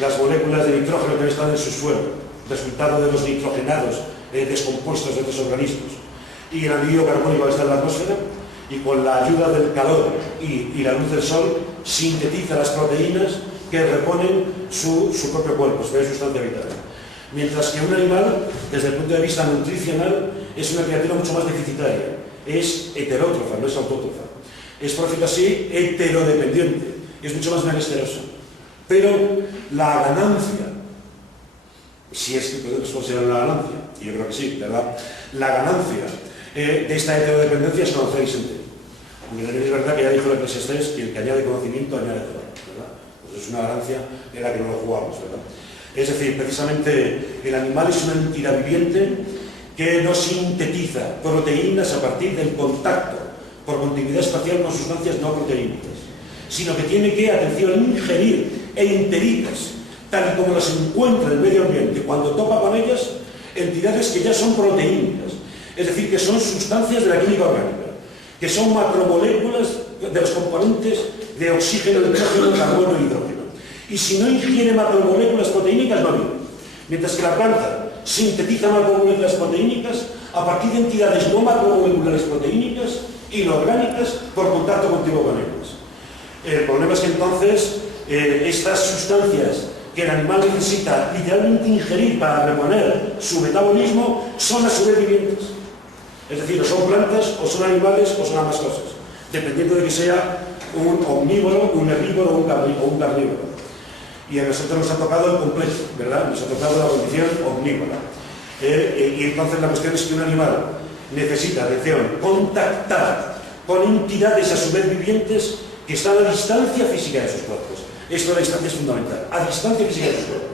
las moléculas de nitrógeno que están en el subsuelo, resultado de los nitrogenados descompuestos de otros organismos, y el anhídrido carbónico que está en la atmósfera, y con la ayuda del calor y la luz del sol, sintetiza las proteínas que reponen su propio cuerpo, su sustancia vital. Mientras que un animal, desde el punto de vista nutricional, es una criatura mucho más deficitaria, es heterótrofa, no es autótrofa. Es, por decirlo así, heterodependiente, es mucho más menesterosa. Pero la ganancia, si es que podemos considerar una ganancia, y yo creo que sí, ¿verdad? La ganancia de esta heterodependencia es conocer y sentir. Porque también es verdad que ya dijo el Eclesiastés que el que añade conocimiento añade dolor, ¿verdad? Pues es una ganancia en la que no lo jugamos, ¿verdad? Es decir, precisamente el animal es una entidad viviente que no sintetiza proteínas a partir del contacto por continuidad espacial con sustancias no proteínicas, sino que tiene que, atención, ingerir enteritas, tal y como las encuentra el medio ambiente cuando topa con ellas, entidades que ya son proteínicas, es decir, que son sustancias de la química orgánica, que son macromoléculas de los componentes de oxígeno, nitrógeno, carbono e hidrógeno. Y si no ingiere macromoléculas proteínicas, no vive. Mientras que la planta sintetiza macromoléculas proteínicas a partir de entidades no macromoleculares proteínicas, inorgánicas, por contacto continuo con ellas. El problema es que entonces estas sustancias que el animal necesita literalmente ingerir para reponer su metabolismo son a su vez vivientes. Es decir, o son plantas, o son animales, o son ambas cosas, dependiendo de que sea un omnívoro, un herbívoro o un carnívoro. Y a nosotros nos ha tocado el completo, ¿verdad? Nos ha tocado la condición omnívora. Y entonces la cuestión es que un animal necesita, atención, contactar con entidades a su vez vivientes que están a distancia física de sus cuerpos. Esto de la distancia es fundamental, a distancia física de sus cuerpos.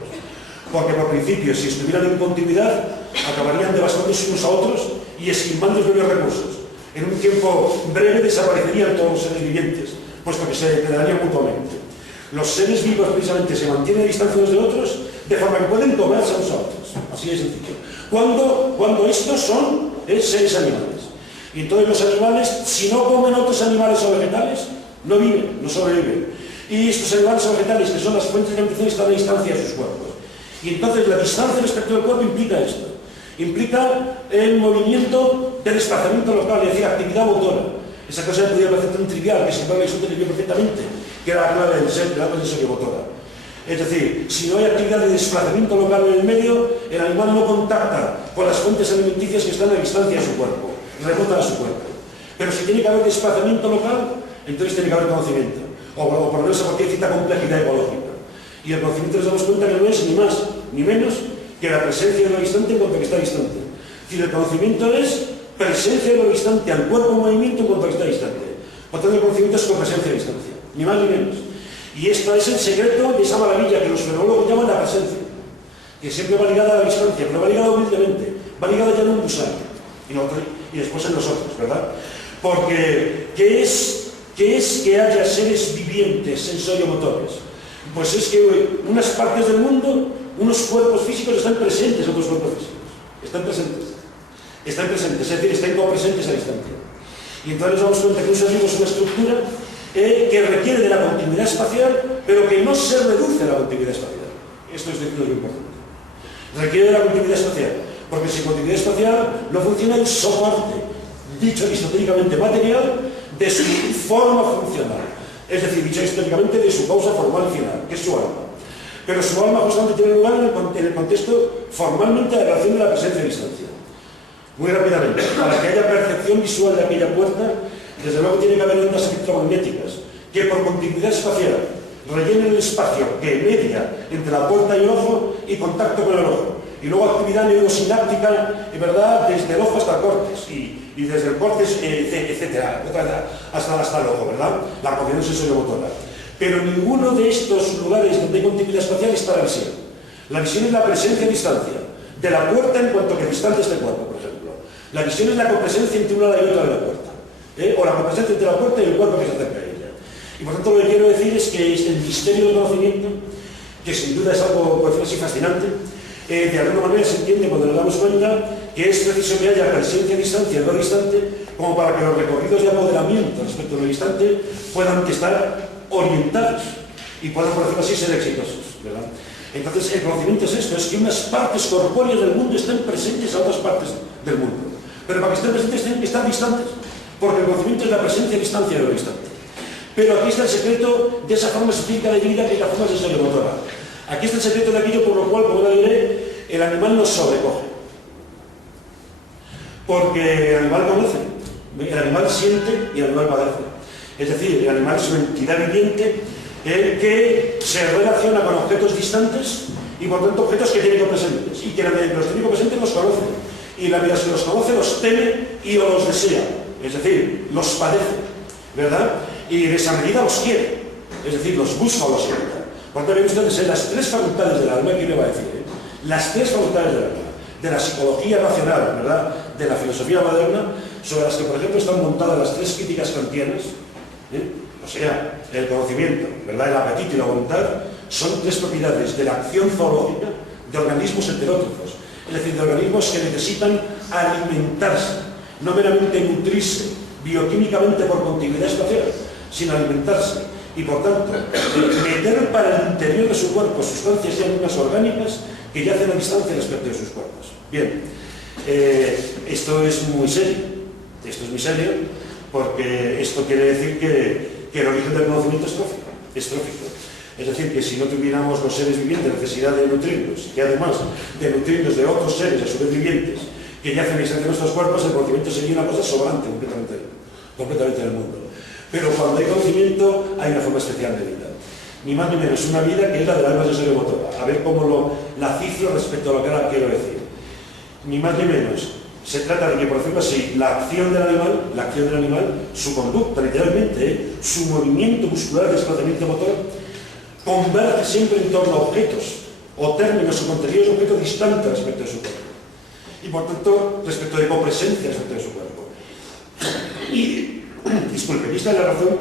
Porque por principio, si estuvieran en continuidad, acabarían devastándose unos a otros y esquilmando los propios recursos. En un tiempo breve desaparecerían todos los seres vivientes, puesto que se depredarían mutuamente. Los seres vivos precisamente se mantienen a distancia unos de otros, de forma que pueden tomarse unos a otros. Así de sencillo. Cuando estos son seres animales. Y entonces los animales, si no comen otros animales o vegetales, no viven, no sobreviven. Y estos animales o vegetales, que son las fuentes de nutrición, están a distancia de sus cuerpos. Y entonces la distancia respecto del cuerpo implica esto. Implica el movimiento de desplazamiento local, es decir, actividad motora. Esa cosa podría parecer tan trivial, que siempre lo entendió perfectamente, que era la clave del ser, la sensoriomotora. Es decir, si no hay actividad de desplazamiento local en el medio, el animal no contacta con las fuentes alimenticias que están a distancia de su cuerpo, remota a su cuerpo. Pero si tiene que haber desplazamiento local, entonces tiene que haber conocimiento, o por lo menos a cualquier cierta complejidad ecológica. Y el conocimiento nos damos cuenta que no es ni más ni menos que la presencia de lo distante en cuanto que está distante. Es decir, el conocimiento es presencia de lo distante al cuerpo en movimiento en cuanto que está distante. Por tanto, el conocimiento es copresencia de distancia, ni más ni menos. Y esto es el secreto de esa maravilla que los fenólogos llaman la presencia, que siempre va ligada a la distancia, pero va ligada humildemente, va ligada ya en un gusano y después en nosotros, ¿verdad? Porque, ¿qué es que haya seres vivientes, sensoriomotores? Pues es que unas partes del mundo, unos cuerpos físicos están presentes, otros cuerpos físicos. Están presentes, es decir, están copresentes a distancia. Y entonces nos damos cuenta que un ser vivo es una estructura que requiere de la continuidad espacial, pero que no se reduce a la continuidad espacial. Esto es muy importante. Requiere de la continuidad espacial, porque sin continuidad espacial no funciona el soporte, dicho aristotélicamente material, de su forma funcional. Es decir, dicho históricamente, de su causa formal y final, que es su alma. Pero su alma justamente tiene lugar en el contexto formalmente de la relación de la presencia y distancia. Muy rápidamente, para que haya percepción visual de aquella puerta, desde luego tiene que haber ondas electromagnéticas que por continuidad espacial rellenen el espacio que media entre la puerta y el ojo y contacto con el ojo. Y luego actividad neurosináptica, ¿verdad?, desde el ojo hasta el córtex y desde el córtex, etcétera, hasta el ojo, ¿verdad? La coordinación sensoriomotora. Pero en ninguno de estos lugares donde hay continuidad espacial está la visión. La visión es la presencia a distancia de la puerta en cuanto que distante está el cuerpo, por ejemplo. La visión es la copresencia entre una y otra de la puerta. O la copresencia entre la puerta y el cuerpo que se acerca a ella. Y por tanto lo que quiero decir es que el misterio del conocimiento, que sin duda es algo, por decirlo así, fascinante, de alguna manera se entiende cuando nos damos cuenta que es preciso que haya presencia a distancia, no distante, como para que los recorridos de apoderamiento respecto a lo distante puedan estar orientados y puedan, por decirlo así, ser exitosos, ¿verdad? Entonces el conocimiento es esto, es que unas partes corpóreas del mundo estén presentes a otras partes del mundo, pero para que estén presentes tienen que estar distantes, porque el conocimiento es la presencia a distancia de lo distante. Pero aquí está el secreto de esa forma específica de vida que es la forma sensoriomotora. Aquí está el secreto de aquello por lo cual, como ahora diré, el animal nos sobrecoge. Porque el animal conoce, el animal siente y el animal padece. Es decir, el animal es una entidad viviente que se relaciona con objetos distantes y por tanto objetos que tienen presentes, y que la medida que los tiene presentes los conoce, y la medida que los conoce los teme y o los desea, es decir, los padece, ¿verdad? Y en esa medida los quiere, es decir, los busca o los evita. Por tanto, ven ustedes las tres facultades del alma, ¿qué le va a decir? Las tres facultades del alma, de la psicología racional, ¿verdad?, de la filosofía moderna, sobre las que, por ejemplo, están montadas las tres críticas kantianas, o sea, el conocimiento, ¿verdad?, el apetito y la voluntad, son tres propiedades de la acción zoológica de organismos heterótrofos, es decir, de organismos que necesitan alimentarse, no meramente nutrirse bioquímicamente por continuidad espacial, sino alimentarse y, por tanto, meter para el interior de su cuerpo sustancias y enzimas orgánicas que yacen a distancia respecto de sus cuerpos. Bien, esto es muy serio, porque esto quiere decir que el origen del conocimiento es trófico. Es decir, que si no tuviéramos los seres vivientes necesidad de nutrirnos, y además de nutrirnos de otros seres a su vez vivientes que yacen a distancia de nuestros cuerpos, el conocimiento sería una cosa sobrante completamente en el mundo. Pero cuando hay conocimiento hay una forma especial de vida, ni más ni menos una vida que es la del alma sensorio-motora. A ver cómo la cifro respecto a lo que ahora quiero decir. Ni más ni menos. Se trata de que, por ejemplo, así, la acción del animal, su conducta, literalmente, su movimiento muscular de desplazamiento motor, converge siempre en torno a objetos o términos o contenidos de objetos distantes respecto de su cuerpo. Y, por tanto, respecto de copresencia respecto de su cuerpo. Y, disculpen, esta es la razón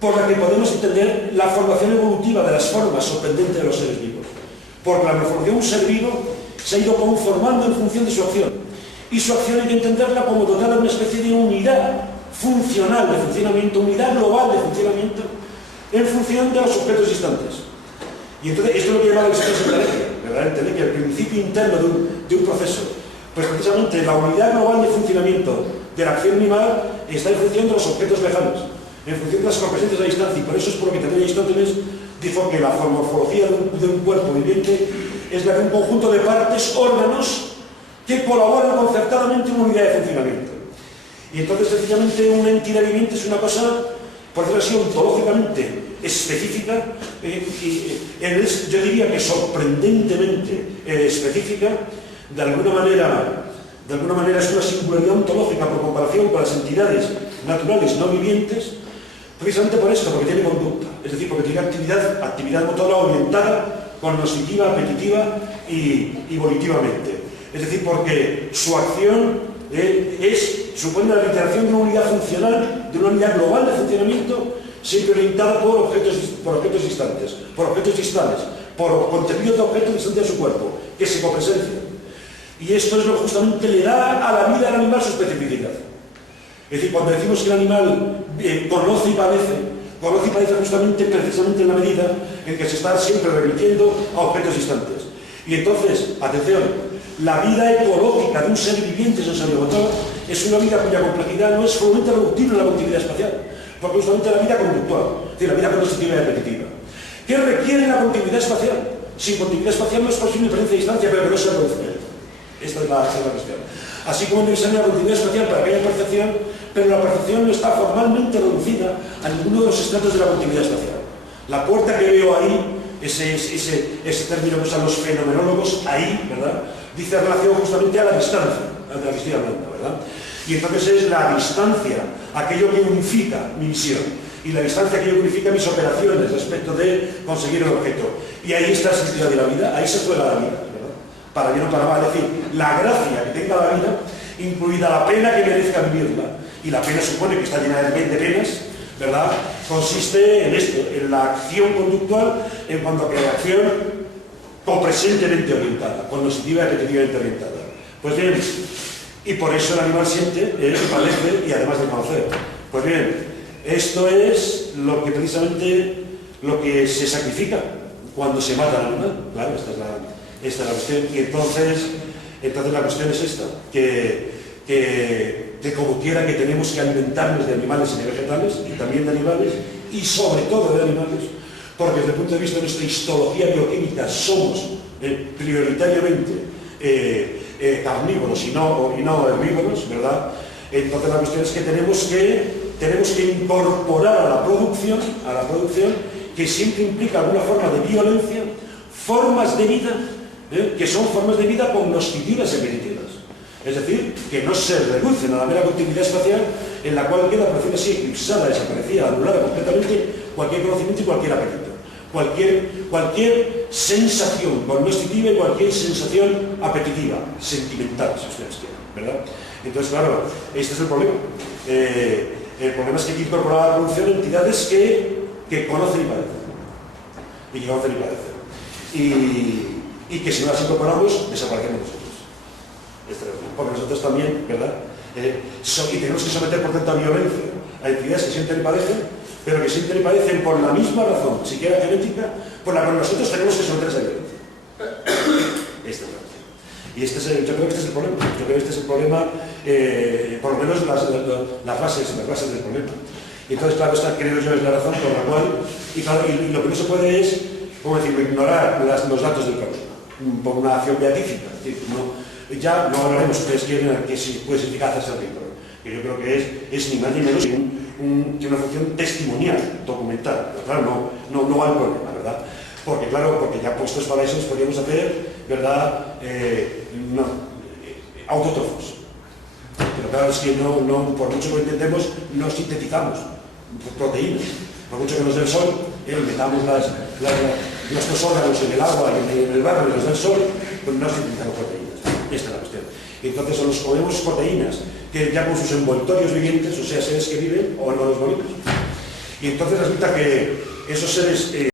por la que podemos entender la formación evolutiva de las formas sorprendentes de los seres vivos. Porque la morfología de un ser vivo se ha ido conformando en función de su acción. Y su acción hay que entenderla como dotada de una especie de unidad funcional de funcionamiento, unidad global de funcionamiento, en función de los objetos distantes. Y entonces, esto es lo que llama la existencia entelequia, ¿verdad? Entelequia, el principio interno de un proceso. Pues precisamente la unidad global de funcionamiento de la acción animal está en función de los objetos lejanos, en función de las copresencias a distancia, y por eso es por lo que también Aristóteles dijo que la morfología de un cuerpo viviente es la de un conjunto de partes, órganos, que colaboran concertadamente en una unidad de funcionamiento. Y entonces, sencillamente, una entidad viviente es una cosa, por decirlo así, ontológicamente específica, yo diría que sorprendentemente específica, de alguna manera es una singularidad ontológica por comparación con las entidades naturales no vivientes, precisamente por esto, porque tiene conducta, es decir, porque tiene actividad motora orientada, cognitiva, apetitiva y volitivamente. Es decir, porque su acción supone la literación de una unidad funcional, de una unidad global de funcionamiento, siempre orientada por objetos distantes, por objetos distales, por contenidos de objetos distantes de su cuerpo, que se copresencian. Y esto es lo que justamente le da a la vida del animal su especificidad. Es decir, cuando decimos que el animal conoce y padece justamente, precisamente en la medida en que se está siempre remitiendo a objetos distantes. Y entonces, atención, la vida ecológica de un ser viviente sensorio-motor es una vida cuya complejidad no es solamente reductible a la continuidad espacial, porque justamente la vida conductual, es decir, la vida cognitiva y repetitiva, que requiere la continuidad espacial. Sin continuidad espacial no es posible presencia a distancia, pero que no se reduce. Esta es la cuestión. Así como es necesaria la continuidad espacial para que haya percepción, pero la percepción no está formalmente reducida a ninguno de los estratos de la continuidad espacial. La puerta que veo ahí, ese término que usan los fenomenólogos, ahí, ¿verdad?, dice relación justamente a la distancia, a la que estoy hablando, ¿verdad? Y entonces es la distancia, aquello que unifica mi visión, y la distancia que unifica mis operaciones respecto de conseguir el objeto. Y ahí está el sentido de la vida, ahí se juega la vida, ¿verdad? Para bien o para mal, es decir, la gracia que tenga la vida, incluida la pena que merezca vivirla, y la pena supone que está llena de penas, ¿verdad?, consiste en esto, en la acción conductual, en cuanto a que la acción copresentemente orientada, cognitiva y repetitivamente orientada. Pues bien, y por eso el animal siente, padece y además de conocer. Pues bien, esto es lo que precisamente lo que se sacrifica cuando se mata al animal. Claro, esta es la cuestión. Y entonces la cuestión es esta, que como quiera que tenemos que alimentarnos de animales y de vegetales, y también de animales, y sobre todo de animales, porque desde el punto de vista de nuestra histología bioquímica somos prioritariamente carnívoros y no herbívoros, ¿verdad? Entonces la cuestión es que tenemos que tenemos que incorporar a la producción, que siempre implica alguna forma de violencia, formas de vida, que son formas de vida cognoscitivas y apetitivas. Es decir, que no se reducen a la mera continuidad espacial en la cual queda, por decirlo así, eclipsada, desaparecida, anulada completamente cualquier conocimiento y cualquier apetito. Cualquier sensación cognoscitiva y cualquier sensación apetitiva, sentimental, si ustedes quieren, ¿verdad? Entonces, claro, este es el problema. El problema es que hay que incorporar a la producción entidades que conocen y padecen. Y que si no las incorporamos, desaparecemos nosotros. Porque nosotros también, ¿verdad? Y tenemos que someter, por tanto, a violencia a entidades que sienten y padecen, pero que sienten y padecen por la misma razón, siquiera genética, por la que nosotros tenemos que someter a esa violencia. Yo creo que este es el problema. Yo creo que este es el problema, por lo menos las bases del problema. Y entonces, claro, esta creo yo es la razón por la cual, y lo que no se puede es, como decirlo, ignorar los datos del problema, por una acción beatífica. Ya no hablaremos, ustedes quieren, que si puede ser eficaz ese libro, que yo creo que es ni más ni menos que una función testimonial, documental. Pero claro, no va al problema, ¿verdad? Porque ya puestos para eso podríamos hacer, ¿verdad? Autótrofos. Pero claro, es que por mucho que lo intentemos, no sintetizamos proteínas. Por mucho que nos dé el sol, metamos nuestros órganos en el agua y en el barro y nos da el sol, pues no sintetizamos proteínas. Esta es la cuestión. Entonces, o nos comemos proteínas, que ya con sus envoltorios vivientes, o sea, seres que viven, o no los morimos. Y entonces resulta que esos seres